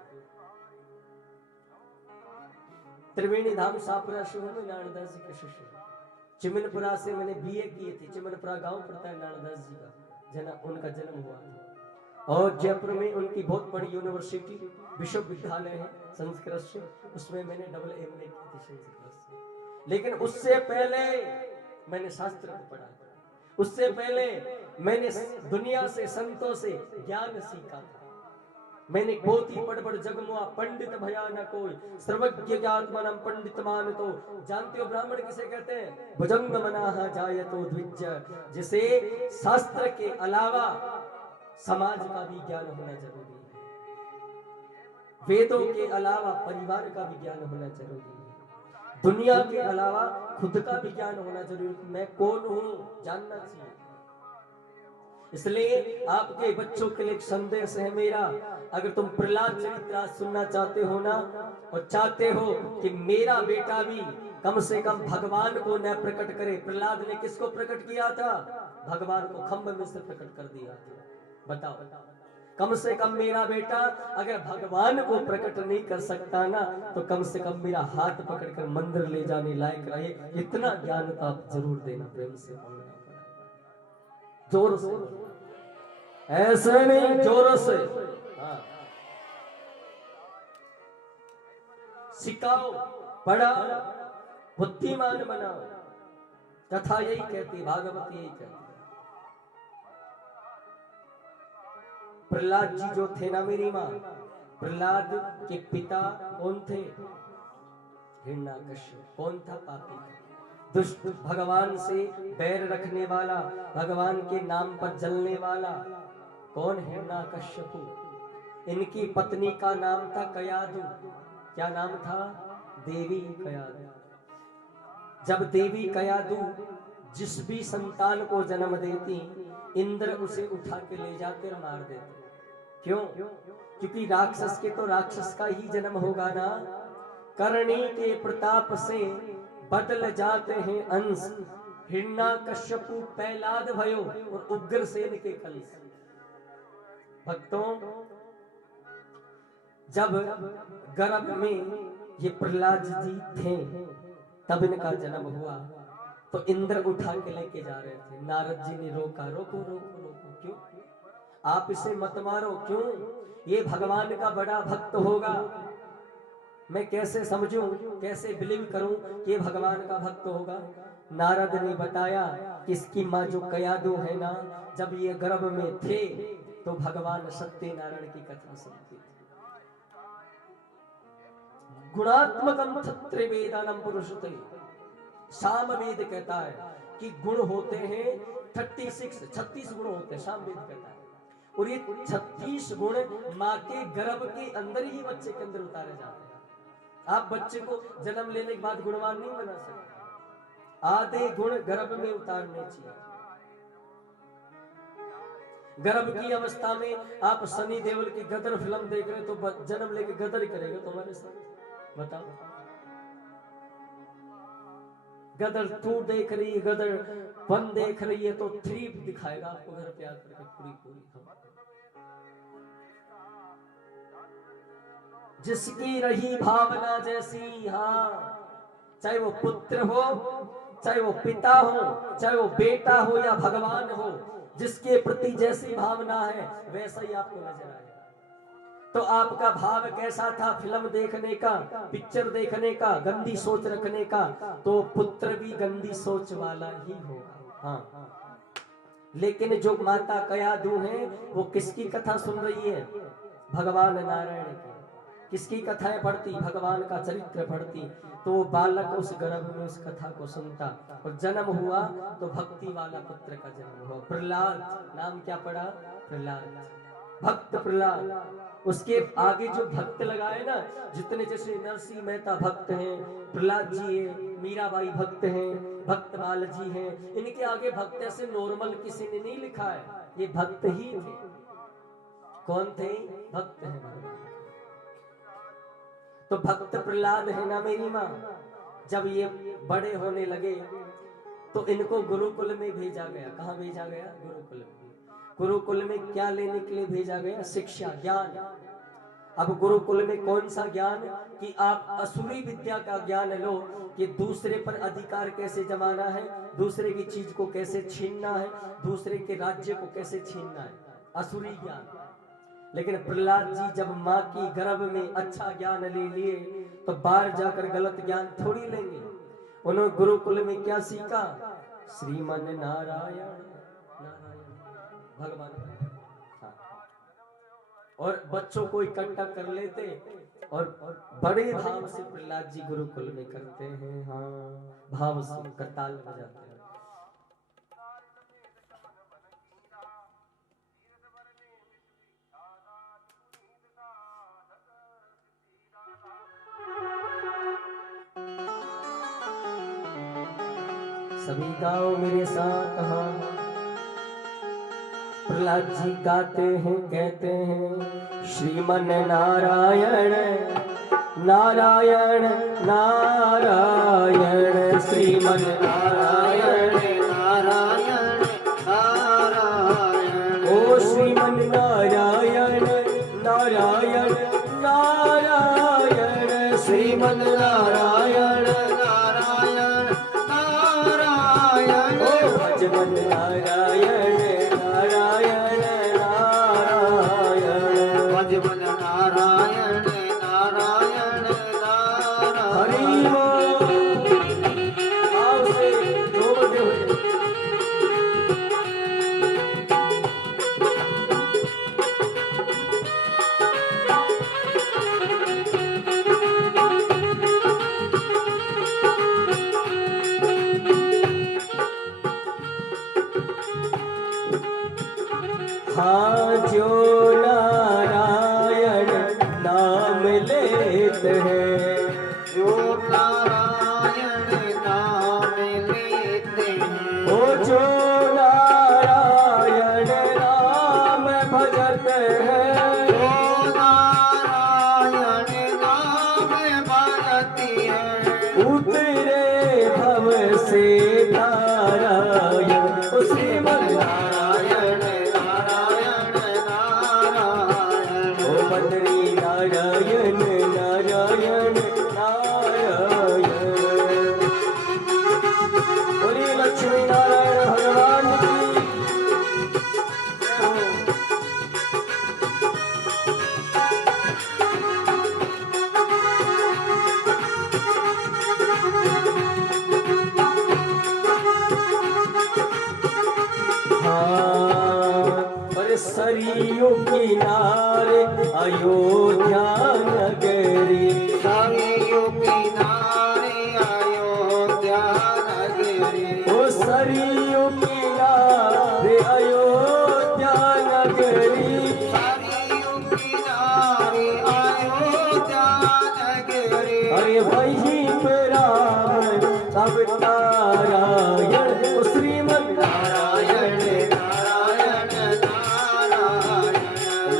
त्रिवेणी धाम शाहपुरा से हूँ मैं, नारायणदास जी के शिष्य। चिमनपुरा से मैंने BA की थी। चिमनपुरा गांव पड़ता है नारायणदास जी का, उनका जन्म हुआ था। और जयपुर में उनकी बहुत बड़ी यूनिवर्सिटी, विश्वविद्यालय है संस्कृत से, उसमें मैंने डबल MA की थी संस्कृत से। लेकिन उससे पहले मैंने शास्त्र को पढ़ा, उससे पहले मैंने दुनिया से, संतों से ज्ञान सीखा था। मैंने बहुत ही बड़ जगमुआ पंडित भया न कोई, सर्वज्ञ ज्ञात्मनम पंडित मान। तो जानते हो ब्राह्मण किसे कहते हैं? भुजंग मनाहा जायतो द्विज, जिसे शास्त्र के अलावा समाज का भी ज्ञान होना जरूरी है, वेदों के अलावा परिवार का भी ज्ञान होना जरूरी है, दुनिया के अलावा खुद का भी ज्ञान होना जरूरी है। मैं कौन हूं जानना चाहिए। इसलिए आपके बच्चों के लिए एक संदेश है मेरा, अगर तुम प्रहलाद चरित्र सुनना चाहते हो ना, और चाहते हो कि मेरा बेटा भी कम से कम भगवान को न प्रकट करे। प्रहलाद ने किसको प्रकट किया था? भगवान को खंभ में से प्रकट कर दिया था। बताओ, कम से कम मेरा बेटा अगर भगवान को प्रकट नहीं कर सकता ना, तो कम से कम मेरा हाथ पकड़कर मंदिर ले जाने लायक रहे। इतना ज्ञान तो आप जरूर देना, प्रेम से बोलना, जोर से, ऐसे नहीं, जोर से। हाँ, सिखाओ, पढ़ाओ, बुद्धिमान बनाओ। कथा यही कहती, भागवत यही कहती। प्रहलाद जी जो थे ना मेरी माँ, प्रहलाद के पिता कौन थे? हिरण्यकश्यप। कौन था? पापी, दुष्ट, भगवान से बैर रखने वाला, भगवान के नाम पर जलने वाला। कौन? हिरण्यकश्यप। इनकी पत्नी का नाम था कयाधु। क्या नाम था? देवी कयाधु। जब देवी कयाधु जिस भी संतान को जन्म देती, इंद्र उसे उठा के ले जाते और मार देते। क्यों? क्योंकि राक्षस के तो राक्षस का ही जन्म होगा ना। करणी के प्रताप से बदल जाते हैं अंश, हिरण्यकश्यपु प्रहलाद भयो और उग्रसेन के कंस। भक्तों, जब गर्भ में ये प्रहलाद जी थे तब इनका जन्म हुआ, तो इंद्र उठा के लेके जा रहे थे। नारद जी ने रोका, रोको रोको रोको, क्यों? आप इसे मत मारो, क्यों? ये भगवान का बड़ा भक्त होगा। मैं कैसे समझूं, कैसे बिलीव करूं कि ये भगवान का भक्त होगा? नारद ने बताया कि इसकी माँ जो कयादू है ना, जब ये गर्भ में थे तो भगवान सत्यनारायण की कथा सुनती थी। गुणात्मकम त्रिवेदानम पुरुषते, सामवेद कहता है कि गुण होते हैं 36 गुण होते हैं, सामवेद कहता है। और ये 36 गुण माँ के गर्भ के अंदर ही बच्चे के अंदर उतारे जाते हैं। आप बच्चे को जन्म लेने के बाद गुणवान नहीं बना सकते, आधे गुण गर्भ में उतारने चाहिए। गर्भ की अवस्था में आप सनी देओल की गदर फिल्म देख रहे तो जन्म लेके गदर करेगा तुम्हारे साथ, बताओ। गदर 2 देख रही है, गदर 1 देख रही है तो 3 दिखाएगा आपको घर पे आकर के पूरी। जिसकी रही भावना जैसी, हाँ, चाहे वो पुत्र हो, चाहे वो पिता हो, चाहे वो बेटा हो या भगवान हो, जिसके प्रति जैसी भावना है वैसा ही आपको नजर आएगा। तो आपका भाव कैसा था फिल्म देखने का, पिक्चर देखने का, गंदी सोच रखने का, तो पुत्र भी गंदी सोच वाला ही होगा। हाँ, लेकिन जो माता कयादू है वो किसकी कथा सुन रही है? भगवान नारायण की। किसकी कथाएं पढ़ती? भगवान का चरित्र पढ़ती। तो वो बालक उस गर्भ में उस कथा को सुनता और जन्म हुआ तो भक्ति वाला पुत्र का जन्म हुआ। प्रहलाद, नाम क्या पड़ा? प्रहलाद, भक्त प्रहलाद। उसके आगे जो भक्त लगाए ना, जितने जैसे नरसिंह मेहता भक्त हैं, प्रहलाद जी है, मीराबाई भक्त हैं, भक्तमाल जी हैं, इनके आगे भक्त ऐसे नॉर्मल किसी ने नहीं लिखा है, ये भक्त ही थे। कौन थे? भक्त हैं। तो भक्त प्रहलाद है ना मेरी माँ, जब ये बड़े होने लगे तो इनको गुरुकुल में भेजा गया। कहाँ भेजा गया? गुरुकुल में। गुरुकुल में क्या लेने के लिए भेजा गया? शिक्षा, ज्ञान। अब गुरुकुल में कौन सा ज्ञान? कि आप असुरी विद्या का ज्ञान लो, कि दूसरे पर अधिकार कैसे जमाना है, दूसरे की चीज को कैसे छीनना है, दूसरे के राज्य को कैसे छीनना है, असुरी ज्ञान। लेकिन प्रहलाद जी जब माँ की गर्भ में अच्छा ज्ञान ले लिए तो बाहर जाकर गलत ज्ञान थोड़ी लेंगे। उन्होंने गुरुकुल में क्या सीखा? श्रीमन नारायण नारायण भगवान। हाँ। और बच्चों को इकट्ठा कर लेते और बड़े भाव से प्रहलाद जी गुरुकुल में करते हैं। हाँ, भाव से करताल बजाते हैं। सभी गाओ मेरे साथ। हाँ, प्रहलाद जी गाते हैं, कहते हैं श्रीमन नारायण नारायण नारायण, श्रीमन नारायण नारायण नारायण, ओ श्रीमन नारायण नारायण नारायण, श्रीमन नारायण नारायण नारायण, ओ भजमन नारायण नारायण नारायण, भजमन नारायण नारायण नारायण। हरि बोल। भाव से जोड़ते हुए हाँ, जो नारायण नाम लेते हैं, जो नारायण नाम लेते हैं, ओ जो नारायण सेवक है। जो नारायण नाम भरती है, उतरे भव से नारायण ओ श्रीमन नारायण नारायण नारायण। ओ बद्री नारायण नारायण नारायण। बोलिए लक्ष्मी नारायण भगवान की जय हो। और सरयू किनारे अयोध्या नगरी। सरयू किनारे अयोध्या नगरी, ओ सरयू किनारे अयोध्या नगरी। सरयू किनारे अयोध्या नगरी। अरे वहीं पे राम अब नारायण ओ श्रीमन नारायण नारायण नारायण।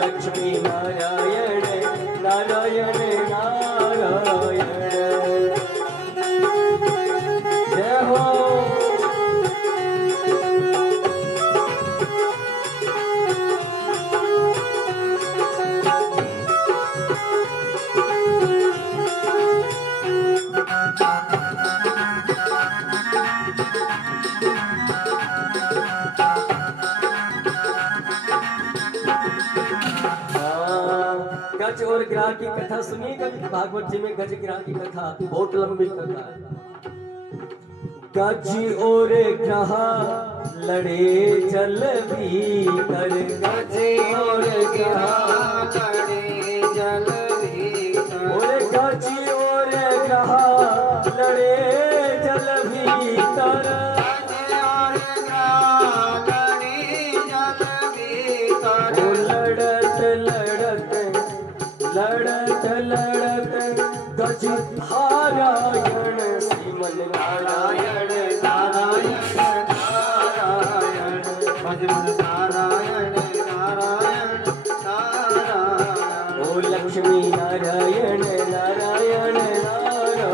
लक्ष्मी नारायण नारायण नारायण। जय हो। गज और गिरह की कथा सुनिए कभी भागवत जी में। गज गिरह की कथा बहुत लंबी कथा है। गज और गिरह लड़े जल भीतर। गज और गिरह लड़े जल भीतर, और गज और गिरह लड़े जल भीतर। गज और गिरह लड़े जल भीतर। ओ लड़त लड़त लड़त गज नारायण श्रीमन नारायण नारायण नारायण भजन नारायण नारायण नारायण। ओ लक्ष्मी नारायण नारायण नारायण।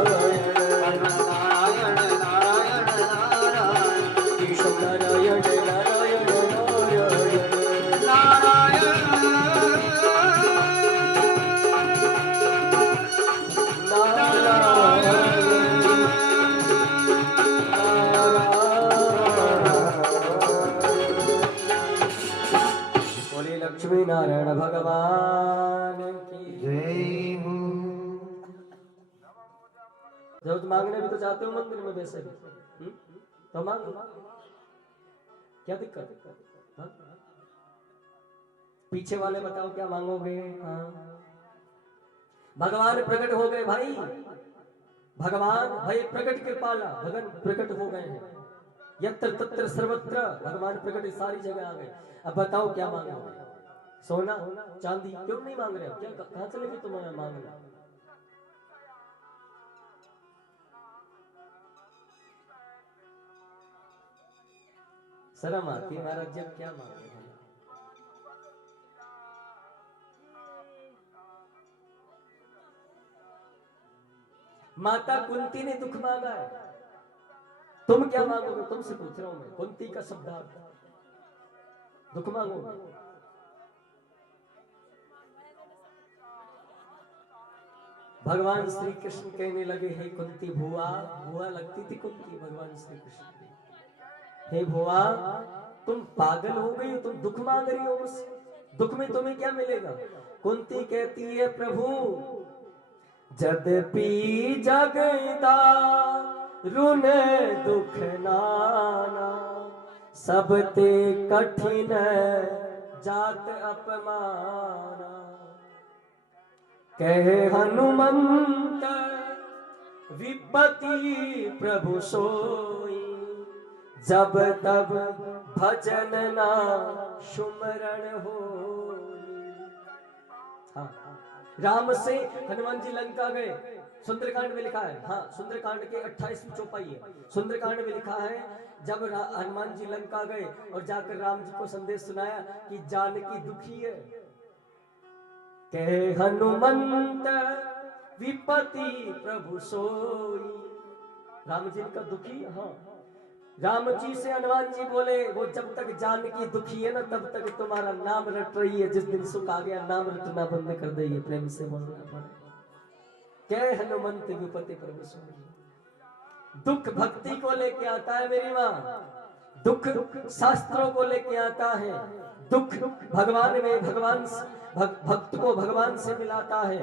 नारायण नारायण नारायण। कृष्ण नारायण नारायण नारायण। बोले लक्ष्मी नारायण भगवान की जय हो। जब तुम मांगने भी तो चाहते हो मंदिर में वैसे भी तो मांगो। क्या दिक्कत है? हाँ? पीछे वाले बताओ क्या मांगोगे? हाँ? भगवान प्रकट हो गए भाई। भगवान भाई प्रकट कृपाला भगवान प्रकट हो गए हैं। यत्र तत्र सर्वत्र भगवान प्रकट सारी जगह आ गए। अब बताओ क्या मांगोगे? सोना चांदी क्यों नहीं मांग रहे हो? क्या कहां चले गए तुम्हें मांगना? शर्म आती है महाराज जब क्या मांगे? माता कुंती ने दुख मांगा है। तुम क्या मांगोगे? तुमसे पूछ रहा हूं मैं। कुंती का शब्दार्थ दुख मांगोगे? भगवान श्री कृष्ण कहने लगे हे कुंती भुआ। भुआ लगती थी कुंती भगवान श्री कृष्ण की। हे भुआ तुम पागल हो गई, तुम दुख मांग रही हो मुझसे। दुख में तुम्हें क्या मिलेगा? कुंती कहती है प्रभु जद्यपि जगदा रुन दुख नाना, सबते कठिन जात अपमाना। कहे हनुमंत विपति प्रभु सोई, जब तब भजन ना सुमरण हो। हाँ, राम से हनुमान जी लंका गए, सुंदरकांड में लिखा है, हाँ सुंदरकांड के 28वीं चौपाई है। सुंदरकांड में लिखा है जब हनुमान जी लंका गए और जाकर राम जी को संदेश सुनाया कि जानकी दुखी है, कहे हनुमंत विपति प्रभु सोई। राम जी का दुखी, हाँ राम जी से हनुमान जी बोले वो जब तक जानकी दुखी है ना तब तक तुम्हारा नाम रट रही है, जिस दिन सुख आ गया नाम रटना बंद कर देगी। प्रेम से बोलना पड़े, कहे हनुमंत विपति प्रभु सोई। दुख भक्ति को लेके आता है मेरी माँ, दुख शास्त्रों को लेके आता है, दुख भगवान में भक्त को भगवान से मिलाता है,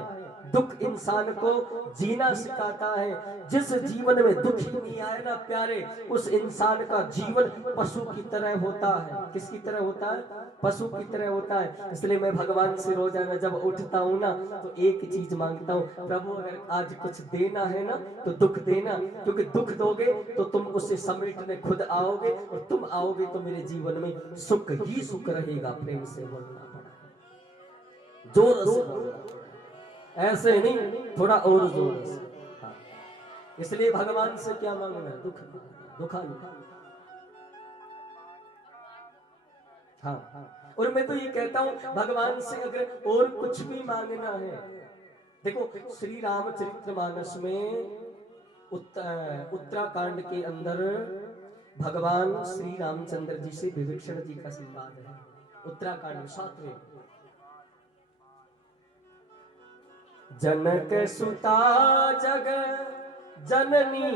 दुख इंसान को जीना सिखाता है। जिस जीवन में दुख ही नहीं आए ना प्यारे, उस इंसान का जीवन पशु की तरह होता है। किसकी तरह होता है? पशु की तरह होता है। इसलिए मैं भगवान से रोजाना जब उठता हूँ ना तो एक चीज मांगता हूँ, प्रभु अगर आज कुछ देना है ना तो दुख देना, क्योंकि दुख दोगे तो तुम उससे समेटने खुद आओगे और तुम आओगे तो मेरे जीवन में सुख ही सुख रहेगा। प्रेम से बोलना पड़ा, जोर से बोलना पड़ा, ऐसे नहीं थोड़ा और जोर से। हाँ। इसलिए भगवान से क्या मांगना है? दुख दुखा। हाँ, और मैं तो ये कहता हूं भगवान से अगर और कुछ भी मांगना है, देखो श्री रामचरितमानस में उत्तराखंड के अंदर भगवान श्री रामचंद्र जी से विभीषण जी का संवाद है। उत्तराखंड 7वें। जनक सुता जग जननी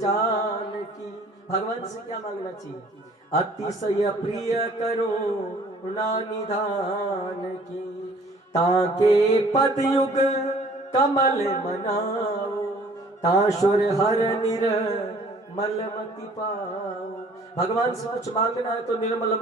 जानकी। भगवान से क्या मांगना चाहिए? अतिशय प्रिय करो निधान की, ताके पद युग कमल मनाओ, ताशुर हर निर मलमति पाओ। भगवान से कुछ मांगना है तो निर्मल